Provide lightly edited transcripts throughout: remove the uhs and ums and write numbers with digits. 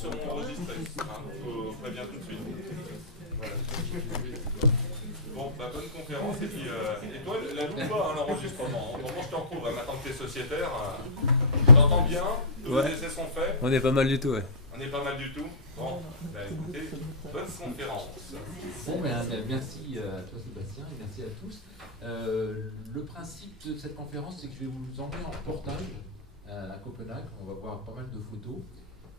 seront enregistrés. Faut prévenir tout de suite. Voilà. Bon, bah, bonne conférence. Et puis, et toi, la loupe pas, l'enregistrement. Comment je t'en trouve maintenant que tu es sociétaire? Je t'entends bien, tous les essais sont faits. On est pas mal du tout, ouais. On est pas mal du tout. Bon, bah, écoutez, bonne conférence. Bon, merci à toi Sébastien et merci à tous. Le principe de cette conférence, c'est que je vais vous emmener en reportage à Copenhague. On va voir pas mal de photos.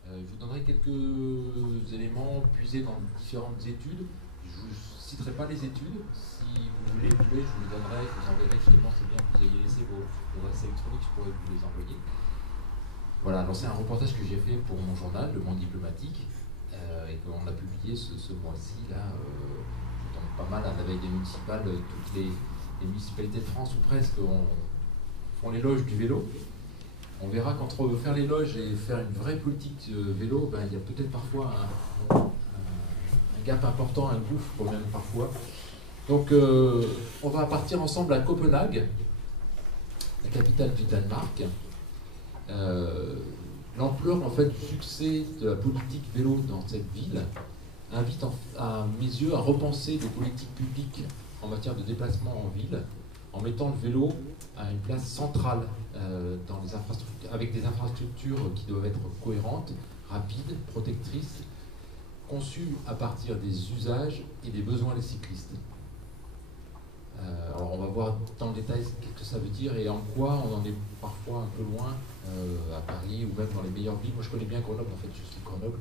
Je vous donnerai quelques éléments puisés dans différentes études. Je ne citerai pas les études. Si vous voulez, je vous les donnerai, je vous enverrai justement, c'est bien que vous ayez laissé vos adresses électroniques, je pourrais vous les envoyer. Voilà, alors c'est un reportage que j'ai fait pour mon journal, Le Monde Diplomatique, et qu'on a publié ce mois-ci, là, donc pas mal à la veille des municipales, toutes les municipalités de France ou presque font l'éloge du vélo. On verra qu'entre faire l'éloge et faire une vraie politique vélo, ben, il y a peut-être parfois un gap important, un gouffre quand même parfois. Donc on va partir ensemble à Copenhague, la capitale du Danemark. L'ampleur en fait du succès de la politique vélo dans cette ville invite à mes yeux à repenser les politiques publiques en matière de déplacement en ville, en mettant le vélo à une place centrale dans les infrastructures, avec des infrastructures qui doivent être cohérentes, rapides, protectrices, conçues à partir des usages et des besoins des cyclistes. Alors on va voir dans le détail ce que ça veut dire et en quoi on en est parfois un peu loin à Paris ou même dans les meilleures villes. Moi je connais bien Grenoble, en fait je suis de Grenoble,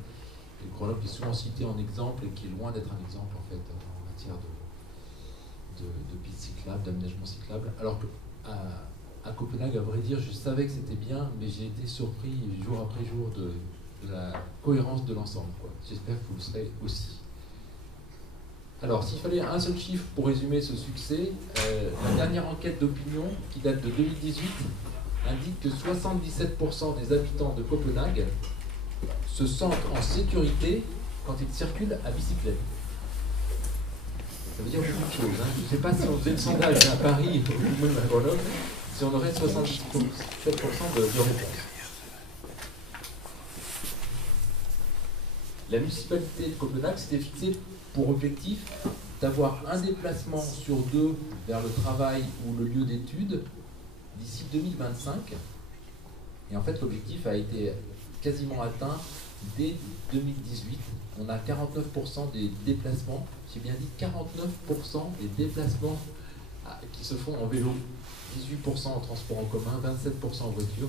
et Grenoble est souvent cité en exemple et qui est loin d'être un exemple en fait en matière de pistes cyclables, d'aménagement cyclable, alors qu'à Copenhague, à vrai dire, je savais que c'était bien, mais j'ai été surpris jour après jour de la cohérence de l'ensemble. J'espère que vous le serez aussi. Alors, s'il fallait un seul chiffre pour résumer ce succès, la dernière enquête d'opinion, qui date de 2018, indique que 77% des habitants de Copenhague se sentent en sécurité quand ils circulent à bicyclette. Ça veut dire beaucoup de choses. Je ne sais pas si on faisait le sondage à Paris ou même à Grenoble, si on aurait 77% de réponse. La municipalité de Copenhague s'était fixée pour objectif d'avoir un déplacement sur deux vers le travail ou le lieu d'études d'ici 2025. Et en fait, l'objectif a été quasiment atteint dès 2018. On a 49% des déplacements, j'ai bien dit 49% des déplacements qui se font en vélo, 18% en transport en commun, 27% en voiture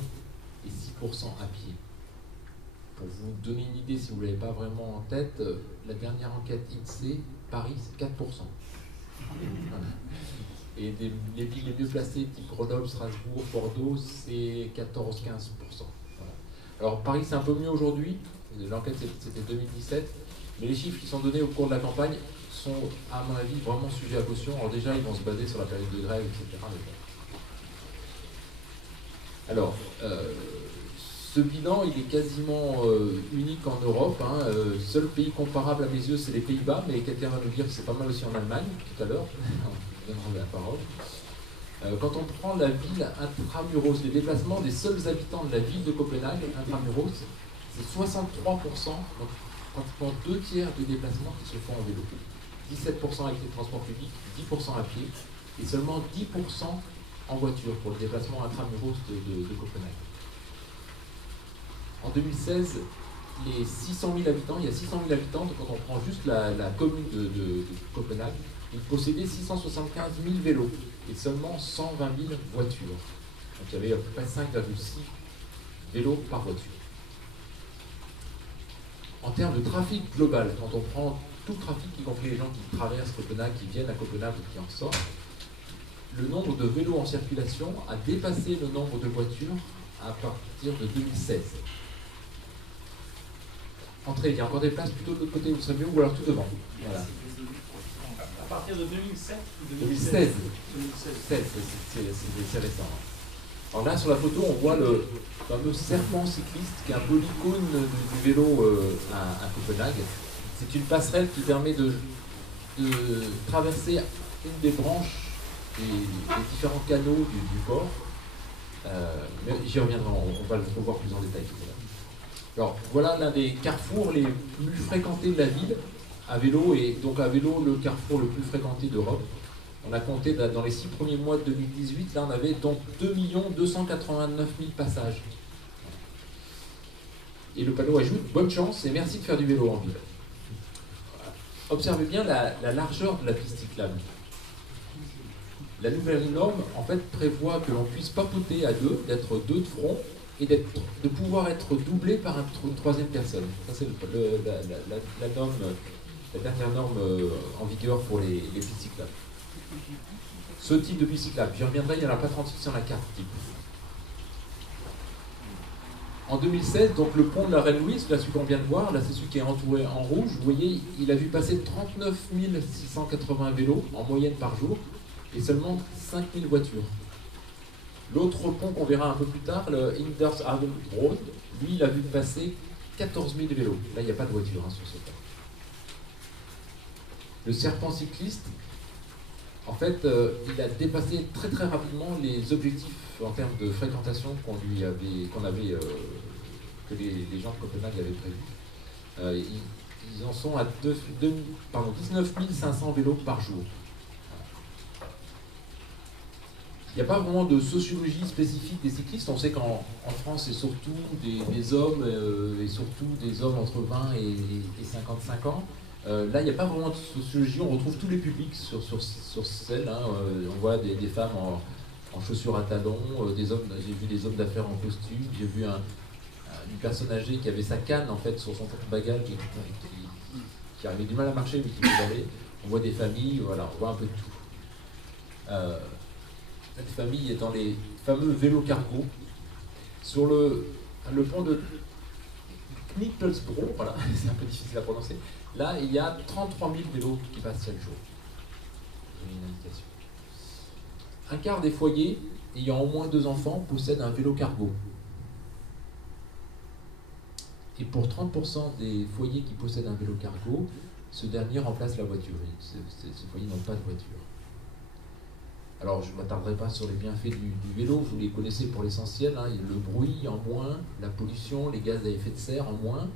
et 6% à pied. Pour vous donner une idée, si vous ne l'avez pas vraiment en tête, la dernière enquête INSEE, Paris, c'est 4%. Et les villes les mieux placées, type Grenoble, Strasbourg, Bordeaux, c'est 14-15%. Voilà. Alors Paris, c'est un peu mieux aujourd'hui. L'enquête, c'était 2017. Mais les chiffres qui sont donnés au cours de la campagne sont, à mon avis, vraiment sujets à caution. Alors déjà, ils vont se baser sur la période de grève, etc. Alors, ce bilan, il est quasiment unique en Europe. Seul pays comparable à mes yeux, c'est les Pays-Bas, mais quelqu'un va nous dire que c'est pas mal aussi en Allemagne, tout à l'heure. On donnerai la parole. Quand on prend la ville intramuros, les déplacements des seuls habitants de la ville de Copenhague, intramuros, c'est 63%, donc pratiquement 2/3 des déplacements qui se font en vélo. 17% avec les transports publics, 10% à pied, et seulement 10% en voiture pour le déplacement intramuros de Copenhague. En 2016, les 600 000 habitants, il y a 600 000 habitants, donc quand on prend juste la commune de Copenhague, ils possédaient 675 000 vélos et seulement 120 000 voitures. Donc il y avait à peu près 5,6 vélos par voiture. En termes de trafic global, quand on prend tout le trafic, y compris les gens qui traversent Copenhague, qui viennent à Copenhague ou qui en sortent, le nombre de vélos en circulation a dépassé le nombre de voitures à partir de 2016. Entrez, il y a encore des places plutôt de l'autre côté, vous serez mieux, ou alors tout devant. Voilà. À partir de 2007 ou 2016. 2016, c'est récent. Alors là, sur la photo, on voit le fameux serpent cycliste, qui est un peu l'icône du vélo à Copenhague. C'est une passerelle qui permet de traverser une des branches des différents canaux du port. Mais j'y reviendrai, on va le revoir plus en détail tout à l'heure. Alors voilà l'un des carrefours les plus fréquentés de la ville à vélo, et donc à vélo le carrefour le plus fréquenté d'Europe. On a compté dans les 6 premiers mois de 2018, là on avait donc 2 289 000 passages. Et le panneau ajoute « Bonne chance et merci de faire du vélo en ville ». Observez bien la largeur de la piste cyclable. La nouvelle norme en fait prévoit que l'on puisse papoter à deux, d'être deux de front, et de pouvoir être doublé par une troisième personne. Ça c'est la norme, la dernière norme en vigueur pour les pistes cyclables. Ce type de piste cyclable, j'y reviendrai, il n'y en a pas 36 sur la carte type. En 2016, donc le pont de la Reine-Louise, là celui qu'on vient de voir, là c'est celui qui est entouré en rouge, vous voyez, il a vu passer 39 680 vélos en moyenne par jour et seulement 5 000 voitures. L'autre pont qu'on verra un peu plus tard, le Indershaven Road, lui il a vu passer 14 000 vélos. Là il n'y a pas de voiture sur ce pont. Le serpent cycliste, en fait, il a dépassé très très rapidement les objectifs en termes de fréquentation que les gens de Copenhague avaient prévus. Ils en sont à 19 500 vélos par jour. Il n'y a pas vraiment de sociologie spécifique des cyclistes. On sait qu'en France, c'est surtout des hommes, et surtout des hommes entre 20 et 55 ans. Là, il n'y a pas vraiment de sociologie, on retrouve tous les publics sur scène. Hein. On voit des femmes en chaussures à talons, des hommes, j'ai vu des hommes d'affaires en costume, j'ai vu une personne âgée qui avait sa canne en fait sur son bagage qui avait du mal à marcher mais qui pouvait aller. On voit des familles, voilà, on voit un peu de tout. Cette famille est dans les fameux vélos cargo sur le pont de Knippelsbro, voilà, c'est un peu difficile à prononcer. Là, il y a 33 000 vélos qui passent chaque jour. J'ai une indication. Un quart des foyers ayant au moins 2 enfants possèdent un vélo cargo. Et pour 30% des foyers qui possèdent un vélo cargo, ce dernier remplace la voiture. Ces foyers n'ont pas de voiture. Alors, je ne m'attarderai pas sur les bienfaits du vélo, vous les connaissez pour l'essentiel. Hein. Le bruit en moins, la pollution, les gaz à effet de serre en moins,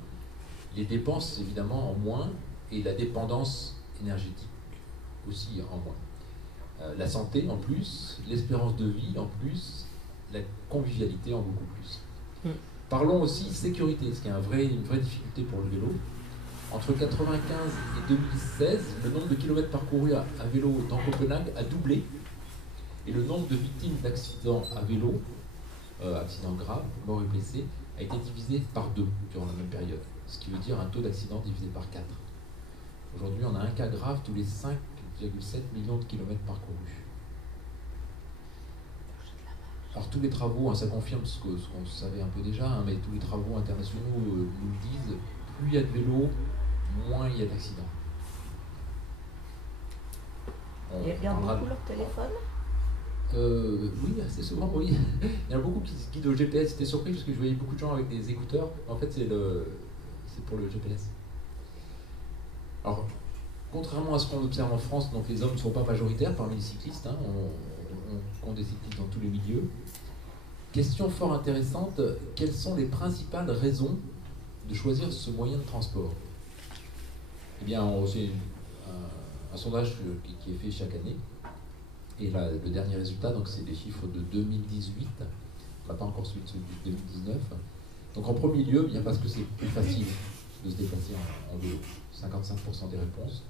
les dépenses évidemment en moins, et la dépendance énergétique aussi en moins. La santé en plus, l'espérance de vie en plus, la convivialité en beaucoup plus. Parlons aussi sécurité, ce qui est une vraie difficulté pour le vélo. Entre 1995 et 2016, le nombre de kilomètres parcourus à vélo dans Copenhague a doublé, et le nombre de victimes d'accidents à vélo, accidents graves, morts et blessés, a été divisé par 2 durant la même période. Ce qui veut dire un taux d'accident divisé par 4. Aujourd'hui, on a un cas grave tous les 5,7 millions de kilomètres parcourus. Alors tous les travaux, hein, ça confirme ce qu'on savait un peu déjà, hein, mais tous les travaux internationaux nous le disent, plus il y a de vélos, moins il y a d'accidents. Il y a beaucoup leur téléphone? Oui, assez souvent, oui. Il y en a beaucoup qui se guident au GPS. J'étais surpris parce que je voyais beaucoup de gens avec des écouteurs. En fait, c'est pour le GPS. Alors, contrairement à ce qu'on observe en France, donc les hommes ne sont pas majoritaires parmi les cyclistes. Hein, on compte des cyclistes dans tous les milieux. Question fort intéressante, quelles sont les principales raisons de choisir ce moyen de transport? Eh bien, c'est un sondage qui est fait chaque année. Et là, le dernier résultat, donc c'est les chiffres de 2018, on n'a pas encore suivi ceux de 2019. Donc en premier lieu, bien parce que c'est plus facile de se déplacer en vélo, 55% des réponses.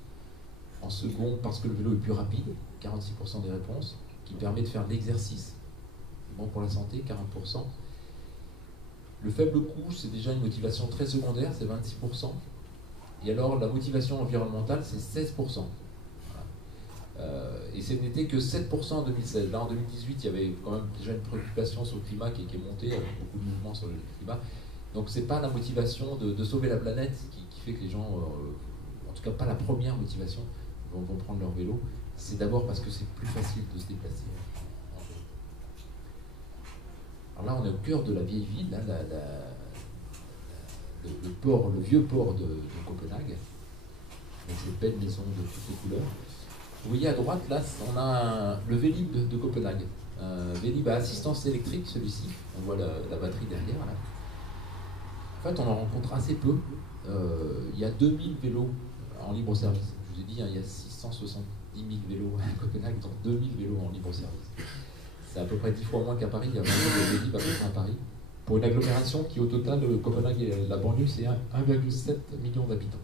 En second, parce que le vélo est plus rapide, 46% des réponses, qui permet de faire de l'exercice. Bon pour la santé, 40%. Le faible coût, c'est déjà une motivation très secondaire, c'est 26%. Et alors la motivation environnementale, c'est 16%. Et ce n'était que 7% en 2016. Là, en 2018, il y avait quand même déjà une préoccupation sur le climat qui est montée, avec beaucoup de mouvements sur le climat. Donc, ce n'est pas la motivation de sauver la planète qui fait que les gens, en tout cas pas la première motivation, vont prendre leur vélo. C'est d'abord parce que c'est plus facile de se déplacer en vélo. Alors là, on est au cœur de la vieille ville, là, le vieux port de Copenhague, avec ces belles maisons de toutes les couleurs. Vous voyez à droite, là, on a le Vélib de Copenhague. Vélib à assistance électrique, celui-ci. On voit la batterie derrière, là. En fait, on en rencontre assez peu. Il y a 2000 vélos en libre service. Je vous ai dit, hein, il y a 670 000 vélos à Copenhague, donc 2000 vélos en libre service. C'est à peu près 10 fois moins qu'à Paris. Il y a vraiment des Vélib à peu près à Paris. Pour une agglomération qui, au total, Copenhague et la banlieue, c'est 1,7 million d'habitants.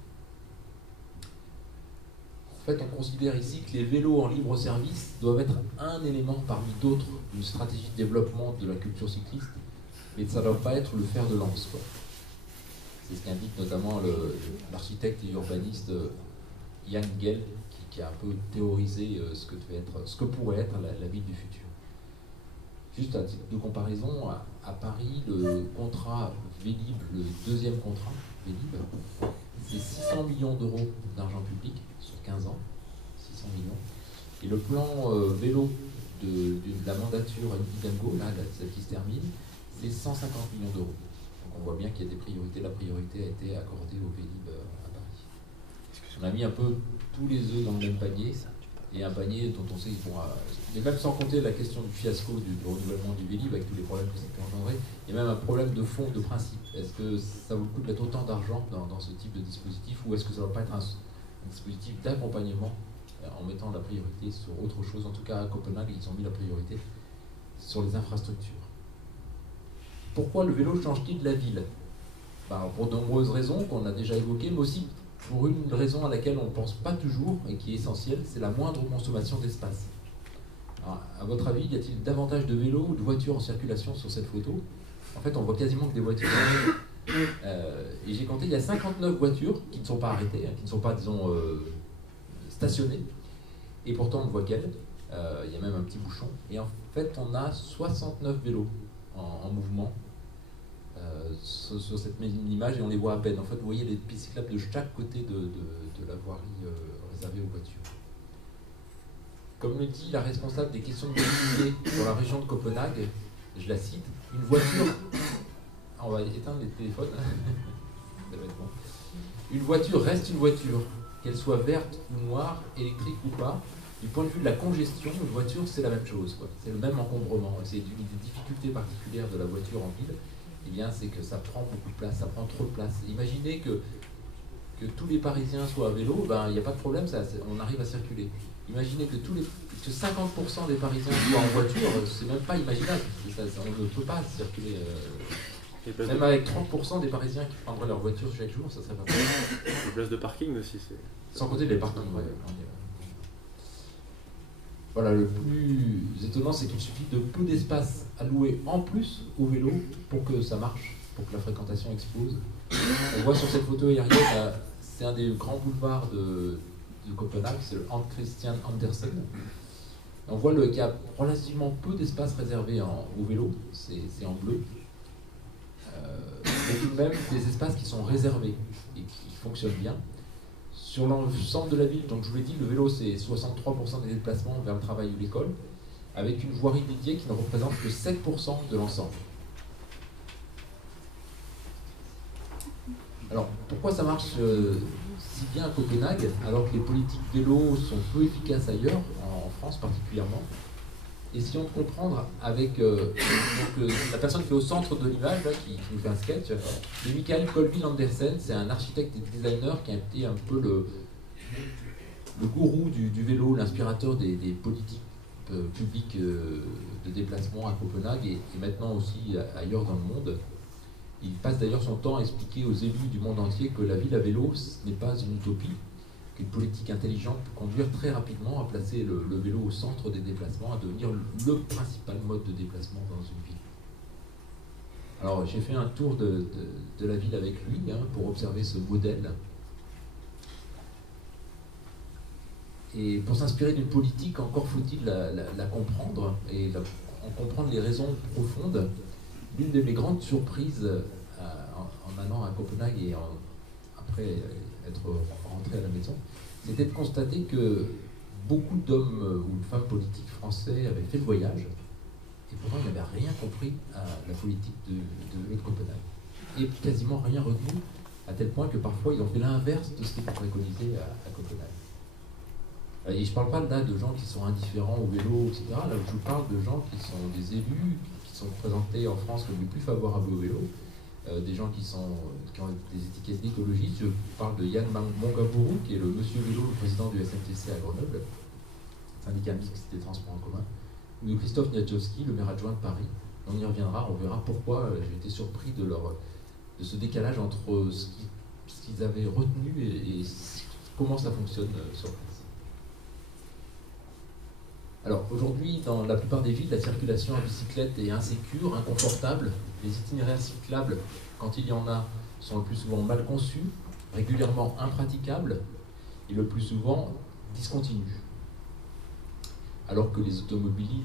En fait, on considère ici que les vélos en libre service doivent être un élément parmi d'autres d'une stratégie de développement de la culture cycliste, mais ça ne doit pas être le fer de lance, quoi. C'est ce qu'indique notamment l'architecte et urbaniste Jan Gehl, qui a un peu théorisé ce que pourrait être la ville du futur. Juste à titre de comparaison, à Paris, le contrat Vélib, le deuxième contrat Vélib, c'est 600 millions d'euros d'argent public sur 15 ans, 600 millions. Et le plan vélo de la mandature Hidalgo, là, celle qui se termine, c'est 150 millions d'euros. Donc on voit bien qu'il y a des priorités. La priorité a été accordée au Vélib à Paris. On a mis un peu tous les œufs dans le même panier, et un panier dont on sait qu'ils vont... Mais même sans compter la question du fiasco du renouvellement du Vélib, avec tous les problèmes que ça peut engendrer, il y a même un problème de fond, de principe. Est-ce que ça vaut le coup de mettre autant d'argent dans ce type de dispositif, ou est-ce que ça ne va pas être un dispositif d'accompagnement en mettant la priorité sur autre chose? En tout cas, à Copenhague, ils ont mis la priorité sur les infrastructures. Pourquoi le vélo change-t-il de la ville? Pour de nombreuses raisons qu'on a déjà évoquées, mais aussi pour une raison à laquelle on ne pense pas toujours et qui est essentielle, c'est la moindre consommation d'espace. À votre avis, y a-t-il davantage de vélos ou de voitures en circulation sur cette photo? En fait, on voit quasiment que des voitures. Et j'ai compté, il y a 59 voitures qui ne sont pas arrêtées, qui ne sont pas, disons, stationnées. Et pourtant, on ne voit qu'elles. Il y a même un petit bouchon. Et en fait, on a 69 vélos en mouvement sur cette même image, et on les voit à peine. En fait, vous voyez les pistes cyclables de chaque côté de la voirie réservée aux voitures. Comme le dit la responsable des questions de mobilité dans la région de Copenhague, je la cite, une voiture... On va éteindre les téléphones. Ça va être bon. Une voiture reste une voiture, qu'elle soit verte ou noire, électrique ou pas. Du point de vue de la congestion, une voiture, c'est la même chose, quoi. C'est le même encombrement. C'est une des difficultés particulières de la voiture en ville. Eh bien, c'est que ça prend beaucoup de place, ça prend trop de place. Imaginez que tous les Parisiens soient à vélo, il n'y a pas de problème, on arrive à circuler. Imaginez que 50% des Parisiens soient en voiture, c'est même pas imaginable. On ne peut pas circuler. Même avec 30% des Parisiens qui prendraient leur voiture chaque jour, ça serait pas possible. Les places de parking aussi. Sans compter les parkings, ouais. Voilà, le plus étonnant, c'est qu'il suffit de peu d'espace alloué en plus au vélo pour que ça marche, pour que la fréquentation explose. On voit sur cette photo aérienne, c'est un des grands boulevards de Copenhague, c'est le Hans Christian Andersen. On voit qu'il y a relativement peu d'espace réservé au vélo, c'est en bleu. Mais tout de même des espaces qui sont réservés et qui fonctionnent bien. Sur l'ensemble de la ville, donc je vous l'ai dit, le vélo c'est 63% des déplacements vers le travail ou l'école, avec une voirie dédiée qui ne représente que 7% de l'ensemble. Alors pourquoi ça marche si bien à Copenhague, alors que les politiques vélo sont peu efficaces ailleurs, en France particulièrement? Essayons de comprendre avec la personne qui est au centre de l'image, qui nous fait un sketch, de Mikael Colville Andersen. C'est un architecte et designer qui a été un peu le gourou du vélo, l'inspirateur des politiques publiques de déplacement à Copenhague et maintenant aussi ailleurs dans le monde. Il passe d'ailleurs son temps à expliquer aux élus du monde entier que la ville à vélo, ce n'est pas une utopie, qu'une politique intelligente peut conduire très rapidement à placer le vélo au centre des déplacements, à devenir le principal mode de déplacement dans une ville. Alors j'ai fait un tour de la ville avec lui pour observer ce modèle. Et pour s'inspirer d'une politique, encore faut-il la comprendre et en comprendre les raisons profondes. L'une de mes grandes surprises en allant à Copenhague et après être rentré à la maison, c'était de constater que beaucoup d'hommes ou de femmes politiques français avaient fait le voyage et pourtant ils n'avaient rien compris à la politique de Copenhague et quasiment rien retenu, à tel point que parfois ils ont fait l'inverse de ce qui était préconisé à Copenhague. Et je ne parle pas là de gens qui sont indifférents au vélo, etc. Là où je vous parle de gens qui sont des élus, qui sont présentés en France comme les plus favorables au vélo, des gens qui ont des étiquettes d'écologistes. Je parle de Yann Mongaburu, qui est le monsieur vélo, le président du SNTC à Grenoble, syndicat mixte des transports en commun, ou de Christophe Niadjowski, le maire adjoint de Paris. On y reviendra, on verra pourquoi j'ai été surpris de ce décalage entre ce qu'ils avaient retenu et comment ça fonctionne sur place. Alors aujourd'hui, dans la plupart des villes, la circulation à bicyclette est insécure, inconfortable. Les itinéraires cyclables, quand il y en a, sont le plus souvent mal conçus, régulièrement impraticables et le plus souvent discontinus. Alors que les automobiles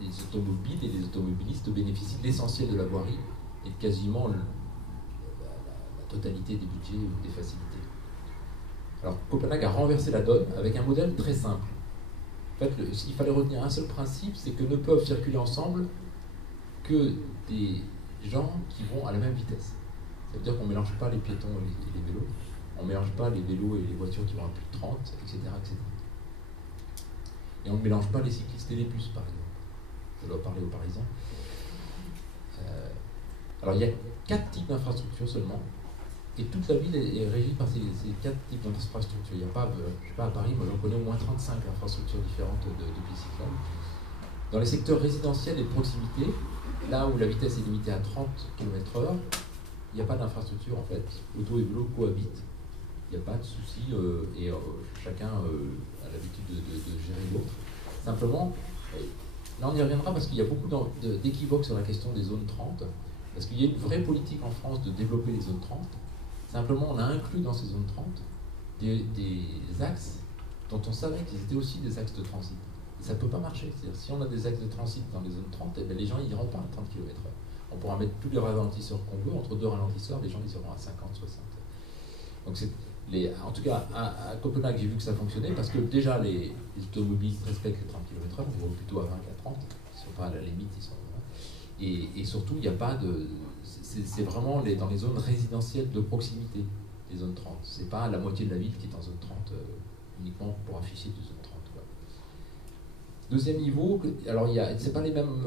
et les automobilistes bénéficient de l'essentiel de la voirie et de quasiment la totalité des budgets ou des facilités. Alors Copenhague a renversé la donne avec un modèle très simple. En fait, s'il fallait retenir un seul principe, c'est que ne peuvent circuler ensemble que des gens qui vont à la même vitesse. Ça veut dire qu'on ne mélange pas les piétons et les vélos, on ne mélange pas les vélos et les voitures qui vont à plus de 30, etc., etc. Et on ne mélange pas les cyclistes et les bus, par exemple. Ça doit parler aux Parisiens. Alors il y a 4 types d'infrastructures seulement, et toute la ville est régie par ces 4 types d'infrastructures. Il n'y a pas, je ne sais pas, à Paris, moi j'en connais au moins 35 infrastructures différentes de pistes cyclables. Dans les secteurs résidentiels et de proximité, là où la vitesse est limitée à 30 km/h, il n'y a pas d'infrastructure en fait. Auto et vélo cohabitent. Il n'y a pas de souci et chacun a l'habitude de gérer l'autre. Simplement, là on y reviendra parce qu'il y a beaucoup d'équivoques sur la question des zones 30, parce qu'il y a une vraie politique en France de développer les zones 30. Simplement, on a inclus dans ces zones 30 des axes dont on savait qu'ils étaient aussi des axes de transit. Et ça ne peut pas marcher. C'est-à-dire, si on a des axes de transit dans les zones 30, eh bien, les gens n'iront pas à 30 km/h. On pourra mettre tous les ralentisseurs qu'on veut, entre deux ralentisseurs, les gens ils iront à 50, 60. Donc en tout cas, à Copenhague, j'ai vu que ça fonctionnait parce que déjà les automobilistes respectent les 30 km/h, ils vont plutôt à 20 qu'à 30, ils ne sont pas à la limite, ils sont et surtout, il n'y a pas de. C'est vraiment dans les zones résidentielles de proximité, les zones 30. Ce n'est pas la moitié de la ville qui est en zone 30 uniquement pour afficher de zone 30. Quoi. Deuxième niveau, alors ce n'est pas les mêmes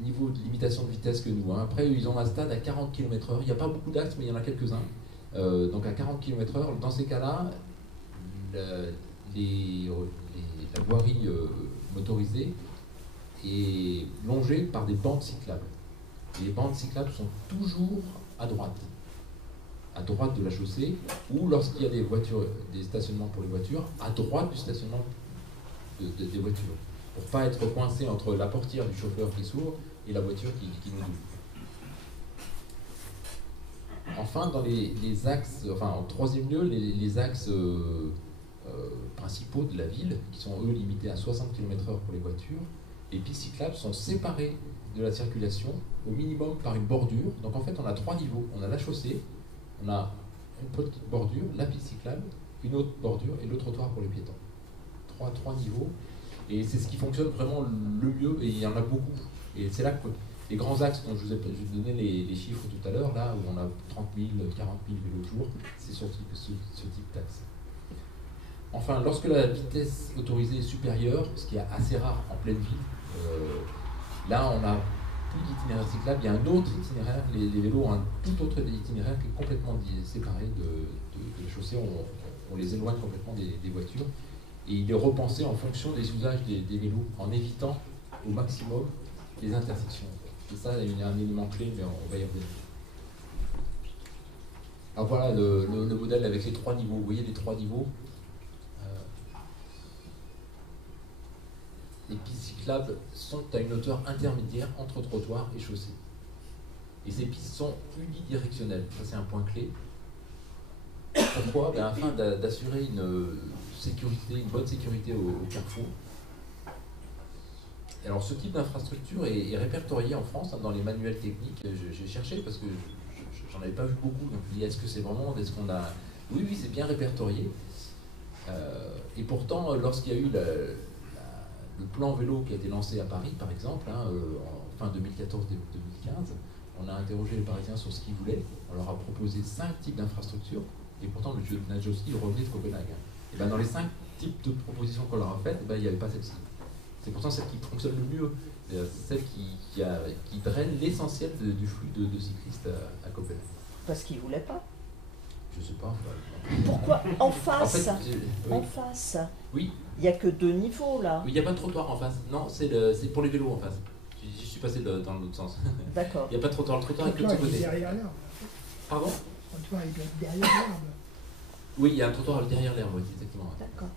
niveaux de limitation de vitesse que nous. Hein. Après, ils ont un stade à 40 km/h. Il n'y a pas beaucoup d'axes, mais il y en a quelques-uns. Donc à 40 km/h, dans ces cas-là, la voirie motorisée est longée par des bandes cyclables. Les bandes cyclables sont toujours à droite de la chaussée, ou lorsqu'il y a des stationnements pour les voitures, à droite du stationnement des voitures, pour ne pas être coincé entre la portière du chauffeur qui s'ouvre et la voiture qui nous ouvre. Enfin, dans les axes, enfin en troisième lieu, les axes principaux de la ville, qui sont eux limités à 60 km/h pour les voitures, les pistes cyclables sont séparées de la circulation au minimum par une bordure. Donc en fait, on a 3 niveaux. On a la chaussée, on a une petite bordure, la piste cyclable, une autre bordure et le trottoir pour les piétons. Trois niveaux. Et c'est ce qui fonctionne vraiment le mieux, et il y en a beaucoup. Et c'est là que les grands axes dont je vous ai donné les chiffres tout à l'heure, là où on a 30 000, 40 000 vélos jour, c'est ce type d'axe. Enfin, lorsque la vitesse autorisée est supérieure, ce qui est assez rare en pleine ville, là on a plus d'itinéraire cyclable, il y a un autre itinéraire, les vélos ont un tout autre itinéraire qui est complètement séparé de la chaussée, on les éloigne complètement des voitures, et il est repensé en fonction des usages des vélos, en évitant au maximum les intersections. Et ça, il y a un élément clé, mais on va y revenir. Alors voilà le modèle avec les 3 niveaux. Vous voyez les 3 niveaux. Les pistes cyclables sont à une hauteur intermédiaire entre trottoir et chaussée. Et ces pistes sont unidirectionnelles. Ça, c'est un point clé. Pourquoi ? Afin d'assurer une bonne sécurité au carrefour. Alors, ce type d'infrastructure est répertorié en France, hein, dans les manuels techniques. J'ai cherché parce que j'en avais pas vu beaucoup. Donc, est-ce que c'est vraiment, est-ce qu'on a... Oui, c'est bien répertorié. Et pourtant, lorsqu'il y a eu le plan vélo qui a été lancé à Paris, par exemple, hein, en fin 2014-2015, on a interrogé les Parisiens sur ce qu'ils voulaient. On leur a proposé 5 types d'infrastructures, et pourtant le jeu de Niadjowski revenait de Copenhague. Et dans les 5 types de propositions qu'on leur a faites, il n'y avait pas celle-ci. C'est pourtant celle qui fonctionne le mieux. C'est celle qui draine l'essentiel du flux de cyclistes à Copenhague. Parce qu'ils ne voulaient pas. Je sais pas. Pourquoi en face, oui. En face, Oui. Il n'y a que 2 niveaux là. Oui, il n'y a pas de trottoir en face. Non, c'est pour les vélos en face. Je suis passé dans l'autre sens. D'accord. Il n'y a pas de trottoir. Le trottoir est que de ce Il est côté. derrière l'arbre. Pardon? Le trottoir est derrière l'arbre. Oui, il y a un trottoir derrière l'herbe, oui, exactement. D'accord.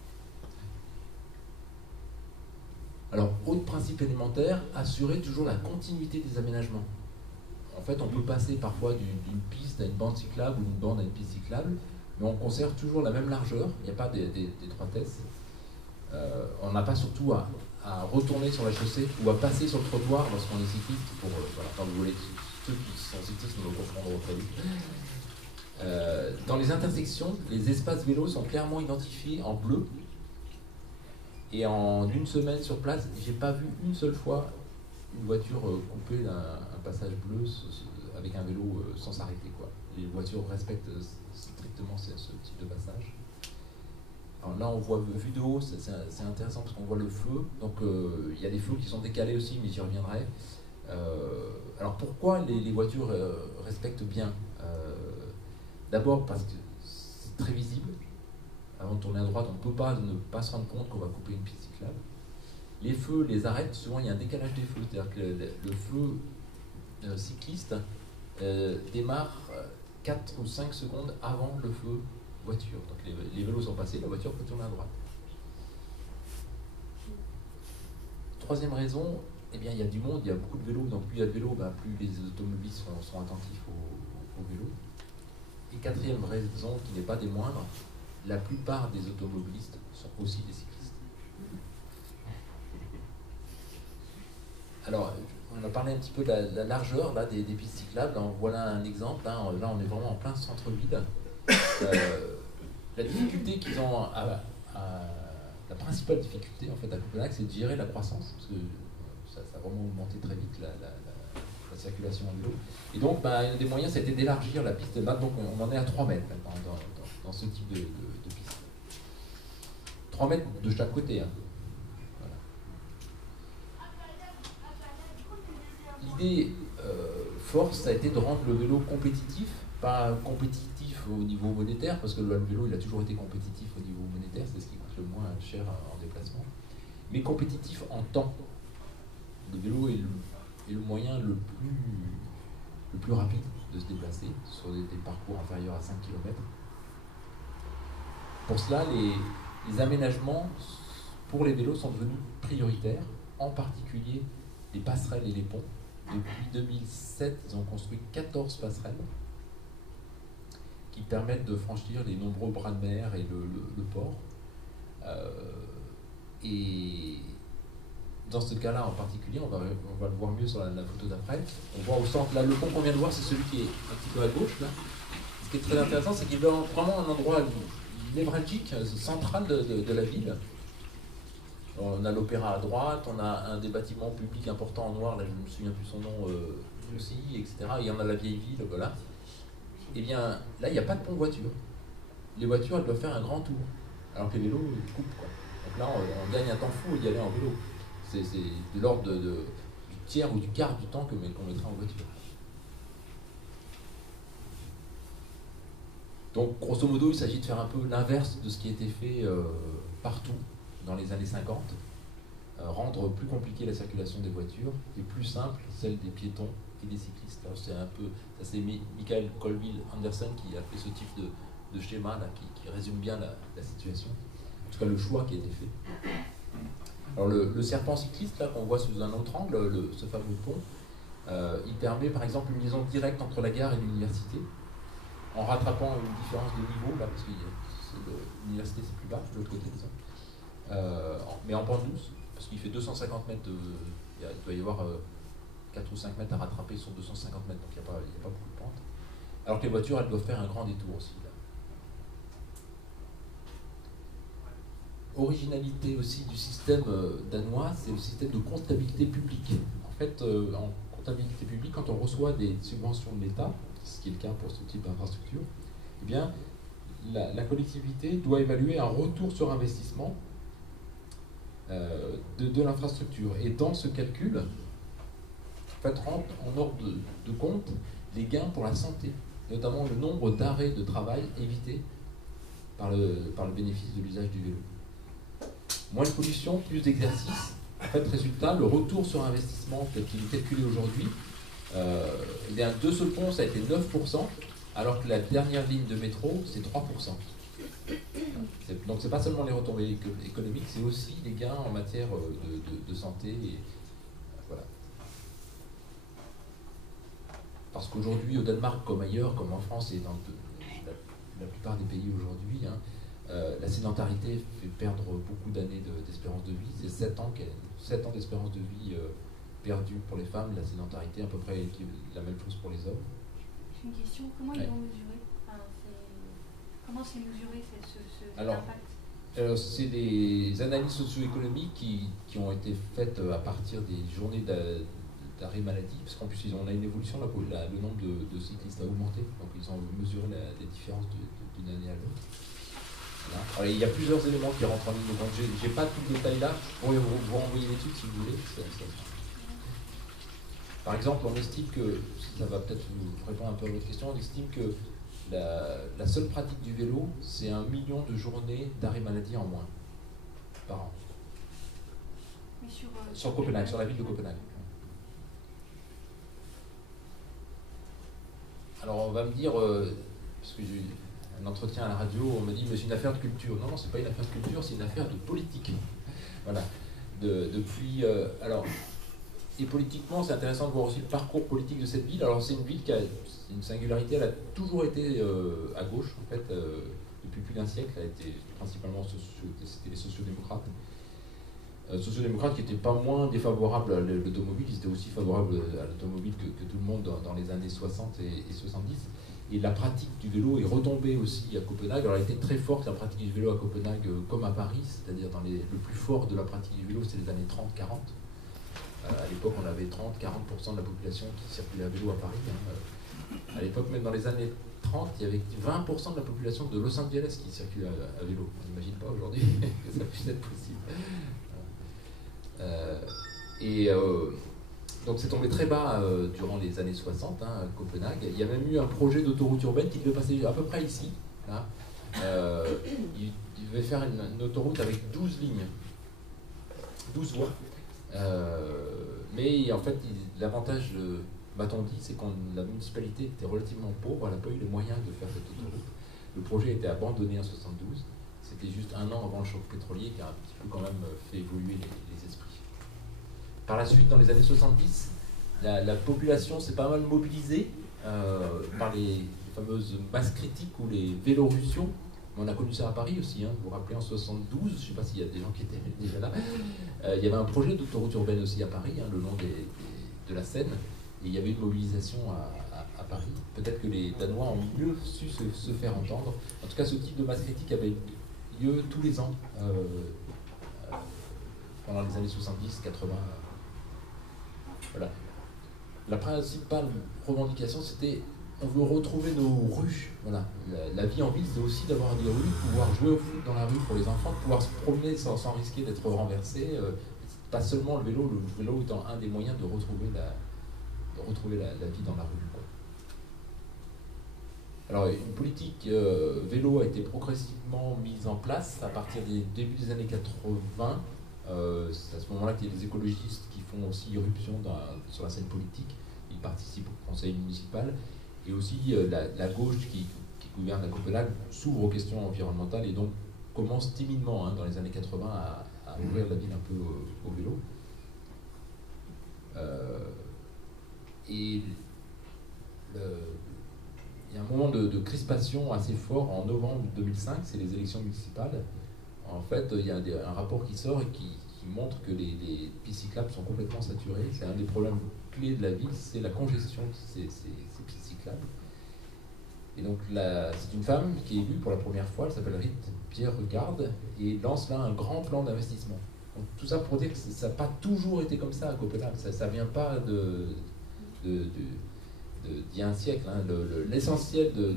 Alors, autre principe élémentaire, assurer toujours la continuité des aménagements. En fait, on peut passer parfois d'une piste à une bande cyclable ou d'une bande à une piste cyclable, mais on conserve toujours la même largeur, il n'y a pas d'étroitesse. On n'a pas surtout à retourner sur la chaussée ou à passer sur le trottoir lorsqu'on est cycliste, pour, voilà, quand vous voulez, ceux qui sont cyclistes ne le comprendront très vite. Dans les intersections, les espaces vélos sont clairement identifiés en bleu. Et en une semaine sur place, j'ai pas vu une seule fois une voiture couper un passage bleu avec un vélo sans s'arrêter, quoi. Les voitures respectent strictement ce type de passage. Alors là, on voit vue de haut, c'est intéressant parce qu'on voit le feu. Donc il y a des feux qui sont décalés aussi, mais j'y reviendrai. Alors pourquoi les voitures respectent bien? D'abord parce que c'est très visible. Avant de tourner à droite, on ne peut pas ne pas se rendre compte qu'on va couper une piste cyclable. Les feux, les arêtes, souvent il y a un décalage des feux. C'est-à-dire que le feu cycliste démarre 4 ou 5 secondes avant le feu voiture. Donc les vélos sont passés, la voiture peut tourner à droite. Troisième raison, eh bien, il y a du monde, il y a beaucoup de vélos. Donc plus il y a de vélos, plus les automobilistes sont attentifs aux vélos. Et quatrième raison, qui n'est pas des moindres, la plupart des automobilistes sont aussi des cyclistes. Alors, on a parlé un petit peu de la largeur là, des pistes cyclables. Alors, voilà un exemple. Là, on est vraiment en plein centre-ville. La difficulté qu'ils ont, la principale difficulté en fait à Copenhague, c'est de gérer la croissance, parce que ça a vraiment augmenté très vite la circulation en vélo. Et donc, un des moyens, c'était d'élargir la piste. Là, donc, on en est à 3 mètres maintenant dans ce type de piste. 3 mètres de chaque côté. Hein. Voilà. L'idée forte, ça a été de rendre le vélo compétitif, pas compétitif au niveau monétaire, parce que le vélo, il a toujours été compétitif au niveau monétaire, c'est ce qui coûte le moins cher en déplacement, mais compétitif en temps. Le vélo est le moyen le plus rapide de se déplacer sur des parcours inférieurs à 5 km. Pour cela, les aménagements pour les vélos sont devenus prioritaires, en particulier les passerelles et les ponts. Depuis 2007, ils ont construit 14 passerelles qui permettent de franchir les nombreux bras de mer et le port. Et dans ce cas-là en particulier, on va le voir mieux sur la photo d'après. On voit au centre, là, le pont qu'on vient de voir, c'est celui qui est un petit peu à gauche. Là. Ce qui est très intéressant, c'est qu'il est vraiment un endroit névralgique, central de la ville. On a l'opéra à droite, on a un des bâtiments publics importants en noir, là je ne me souviens plus son nom aussi, etc. Il y en a la vieille ville, voilà. Eh bien, là, il n'y a pas de pont voiture. Les voitures, elles doivent faire un grand tour, alors que les vélos coupent, quoi. Donc là, on gagne un temps fou d'y aller en vélo. C'est de l'ordre du tiers ou du quart du temps qu'on mettra en voiture. Donc, grosso modo, il s'agit de faire un peu l'inverse de ce qui a été fait partout dans les années 50, rendre plus compliquée la circulation des voitures et plus simple celle des piétons et des cyclistes. C'est Michael Colville Anderson qui a fait ce type de schéma là, qui résume bien la situation, en tout cas le choix qui a été fait. Alors le serpent cycliste là qu'on voit sous un autre angle, ce fameux pont, il permet par exemple une liaison directe entre la gare et l'université, en rattrapant une différence de niveau là, parce que l'université c'est plus bas de l'autre côté de ça. Mais en pente douce, parce qu'il fait 250 mètres, il doit y avoir 4 ou 5 mètres à rattraper sur 250 mètres, donc il n'y a pas beaucoup de pente. Alors que les voitures, elles doivent faire un grand détour aussi. Là. Originalité aussi du système danois, c'est le système de comptabilité publique. En fait, en comptabilité publique, quand on reçoit des subventions de l'État, ce qui est le cas pour ce type d'infrastructure, eh bien, la collectivité doit évaluer un retour sur investissement de l'infrastructure. Et dans ce calcul, en fait, rentre en ordre de compte les gains pour la santé, notamment le nombre d'arrêts de travail évités par le bénéfice de l'usage du vélo. Moins de pollution, plus d'exercice. En fait, résultat, le retour sur investissement tel qu'il est calculé aujourd'hui, de ce pont, ça a été 9%, alors que la dernière ligne de métro, c'est 3%. Donc, c'est pas seulement les retombées économiques, c'est aussi les gains en matière de santé. Voilà. Parce qu'aujourd'hui, au Danemark, comme ailleurs, comme en France et dans la plupart des pays aujourd'hui, la sédentarité fait perdre beaucoup d'années d'espérance de vie. C'est 7 ans d'espérance de vie perdue pour les femmes, la sédentarité à peu près la même chose pour les hommes. J'ai une question, comment ils vont mesurer comment c'est mesuré cet impact? C'est des analyses socio-économiques qui ont été faites à partir des journées d'arrêt maladie, parce qu'en plus on a une évolution, le nombre de cyclistes a augmenté, donc ils ont mesuré les différences d'une année à l'autre. Voilà. Alors, il y a plusieurs éléments qui rentrent en ligne de compte. Je n'ai pas tout le détail là, je pourrais vous renvoyer l'étude si vous voulez. Par exemple, on estime que, ça va peut-être vous répondre un peu à votre question, on estime que la seule pratique du vélo, c'est 1 million de journées d'arrêt maladie en moins par an. Mais sur Copenhague, sur la ville de Copenhague. Alors on va me dire, parce que j'ai eu un entretien à la radio, on m'a dit mais c'est une affaire de culture. Non, c'est pas une affaire de culture, c'est une affaire de politique. Voilà. Depuis, et politiquement, c'est intéressant de voir aussi le parcours politique de cette ville. Alors c'est une ville qui a une singularité, elle a toujours été à gauche, en fait, depuis plus d'un siècle. Elle a été principalement, c'était les sociodémocrates. Sociodémocrates qui n'étaient pas moins défavorables à l'automobile, ils étaient aussi favorables à l'automobile que tout le monde dans les années 60 et 70. Et la pratique du vélo est retombée aussi à Copenhague. Alors elle a été très forte, la pratique du vélo à Copenhague, comme à Paris, c'est-à-dire le plus fort de la pratique du vélo, c'est les années 30-40. À l'époque, on avait 30-40% de la population qui circulait à vélo à Paris. À l'époque, même dans les années 30, il y avait 20% de la population de Los Angeles qui circulait à vélo. On n'imagine pas aujourd'hui que ça puisse être possible. Donc c'est tombé très bas durant les années 60 à Copenhague. Il y a même eu un projet d'autoroute urbaine qui devait passer à peu près ici. Là. Il devait faire une autoroute avec 12 lignes, 12 voies. Mais en fait, l'avantage, m'a-t-on dit, c'est que la municipalité était relativement pauvre, elle n'a pas eu les moyens de faire cette autoroute. Le projet a été abandonné en 72. C'était juste un an avant le choc pétrolier qui a un petit peu quand même fait évoluer les esprits. Par la suite, dans les années 70, la population s'est pas mal mobilisée par les fameuses masses critiques ou les vélorussions. On a connu ça à Paris aussi, hein. Vous vous rappelez en 72, je ne sais pas s'il y a des gens qui étaient déjà là, il y avait un projet d'autoroute urbaine aussi à Paris, hein, le long de la Seine, et il y avait une mobilisation à Paris. Peut-être que les Danois ont mieux su se faire entendre. En tout cas, ce type de masse critique avait lieu tous les ans pendant les années 70-80. Voilà. La principale revendication, c'était on veut retrouver nos rues. Voilà. La vie en ville, c'est aussi d'avoir des rues, pouvoir jouer au foot dans la rue pour les enfants, pouvoir se promener sans risquer d'être renversé. Pas seulement le vélo étant un des moyens de retrouver la vie dans la rue. Quoi. Alors, une politique vélo a été progressivement mise en place à partir des débuts des années 80. C'est à ce moment-là qu'il y a des écologistes qui font aussi irruption sur la scène politique. Ils participent au conseil municipal. Et aussi la gauche qui gouverne à Copenhague s'ouvre aux questions environnementales et donc commence timidement dans les années 80 à ouvrir la ville un peu au vélo. Il y a un moment de crispation assez fort en novembre 2005, c'est les élections municipales. En fait, il y a un rapport qui sort et qui montre que les pistes cyclables sont complètement saturées. C'est un des problèmes clés de la ville, c'est la congestion de ces pistes cyclables. Et donc c'est une femme qui est élue pour la première fois, elle s'appelle Rite Bjerregaard, et lance là un grand plan d'investissement. Donc, tout ça pour dire que ça n'a pas toujours été comme ça à Copenhague, ça ne vient pas d'il y a un siècle. Hein. L'essentiel de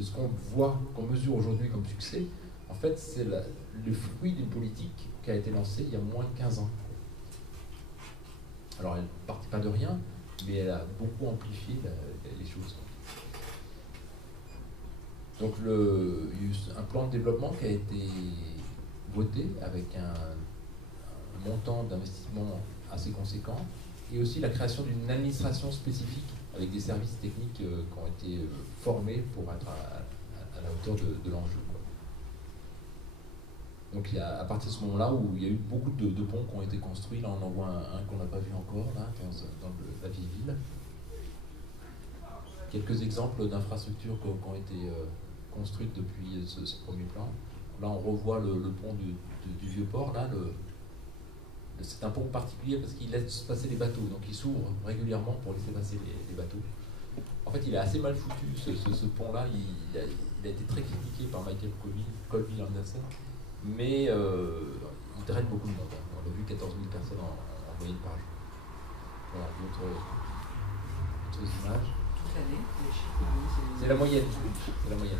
ce qu'on voit, qu'on mesure aujourd'hui comme succès, En fait, c'est le fruit d'une politique qui a été lancée il y a moins de 15 ans. Alors, elle ne partit pas de rien, mais elle a beaucoup amplifié les choses. Donc, il y a eu un plan de développement qui a été voté avec un montant d'investissement assez conséquent, et aussi la création d'une administration spécifique avec des services techniques qui ont été formés pour être à la hauteur de l'enjeu. Donc il y a, à partir de ce moment-là où il y a eu beaucoup de ponts qui ont été construits, là on en voit un qu'on n'a pas vu encore, là, dans la vieille ville. Quelques exemples d'infrastructures qui ont été construites depuis ce premier plan. Là on revoit le pont du Vieux-Port, là, c'est un pont particulier parce qu'il laisse passer les bateaux, donc il s'ouvre régulièrement pour laisser passer les bateaux. En fait il est assez mal foutu ce pont-là, il a été très critiqué par Michael Colville Anderson. Mais il draine beaucoup de monde. On a vu 14 000 personnes en moyenne par jour. Voilà, d'autres images. Toute l'année, les chiffres, c'est la moyenne. C'est la moyenne.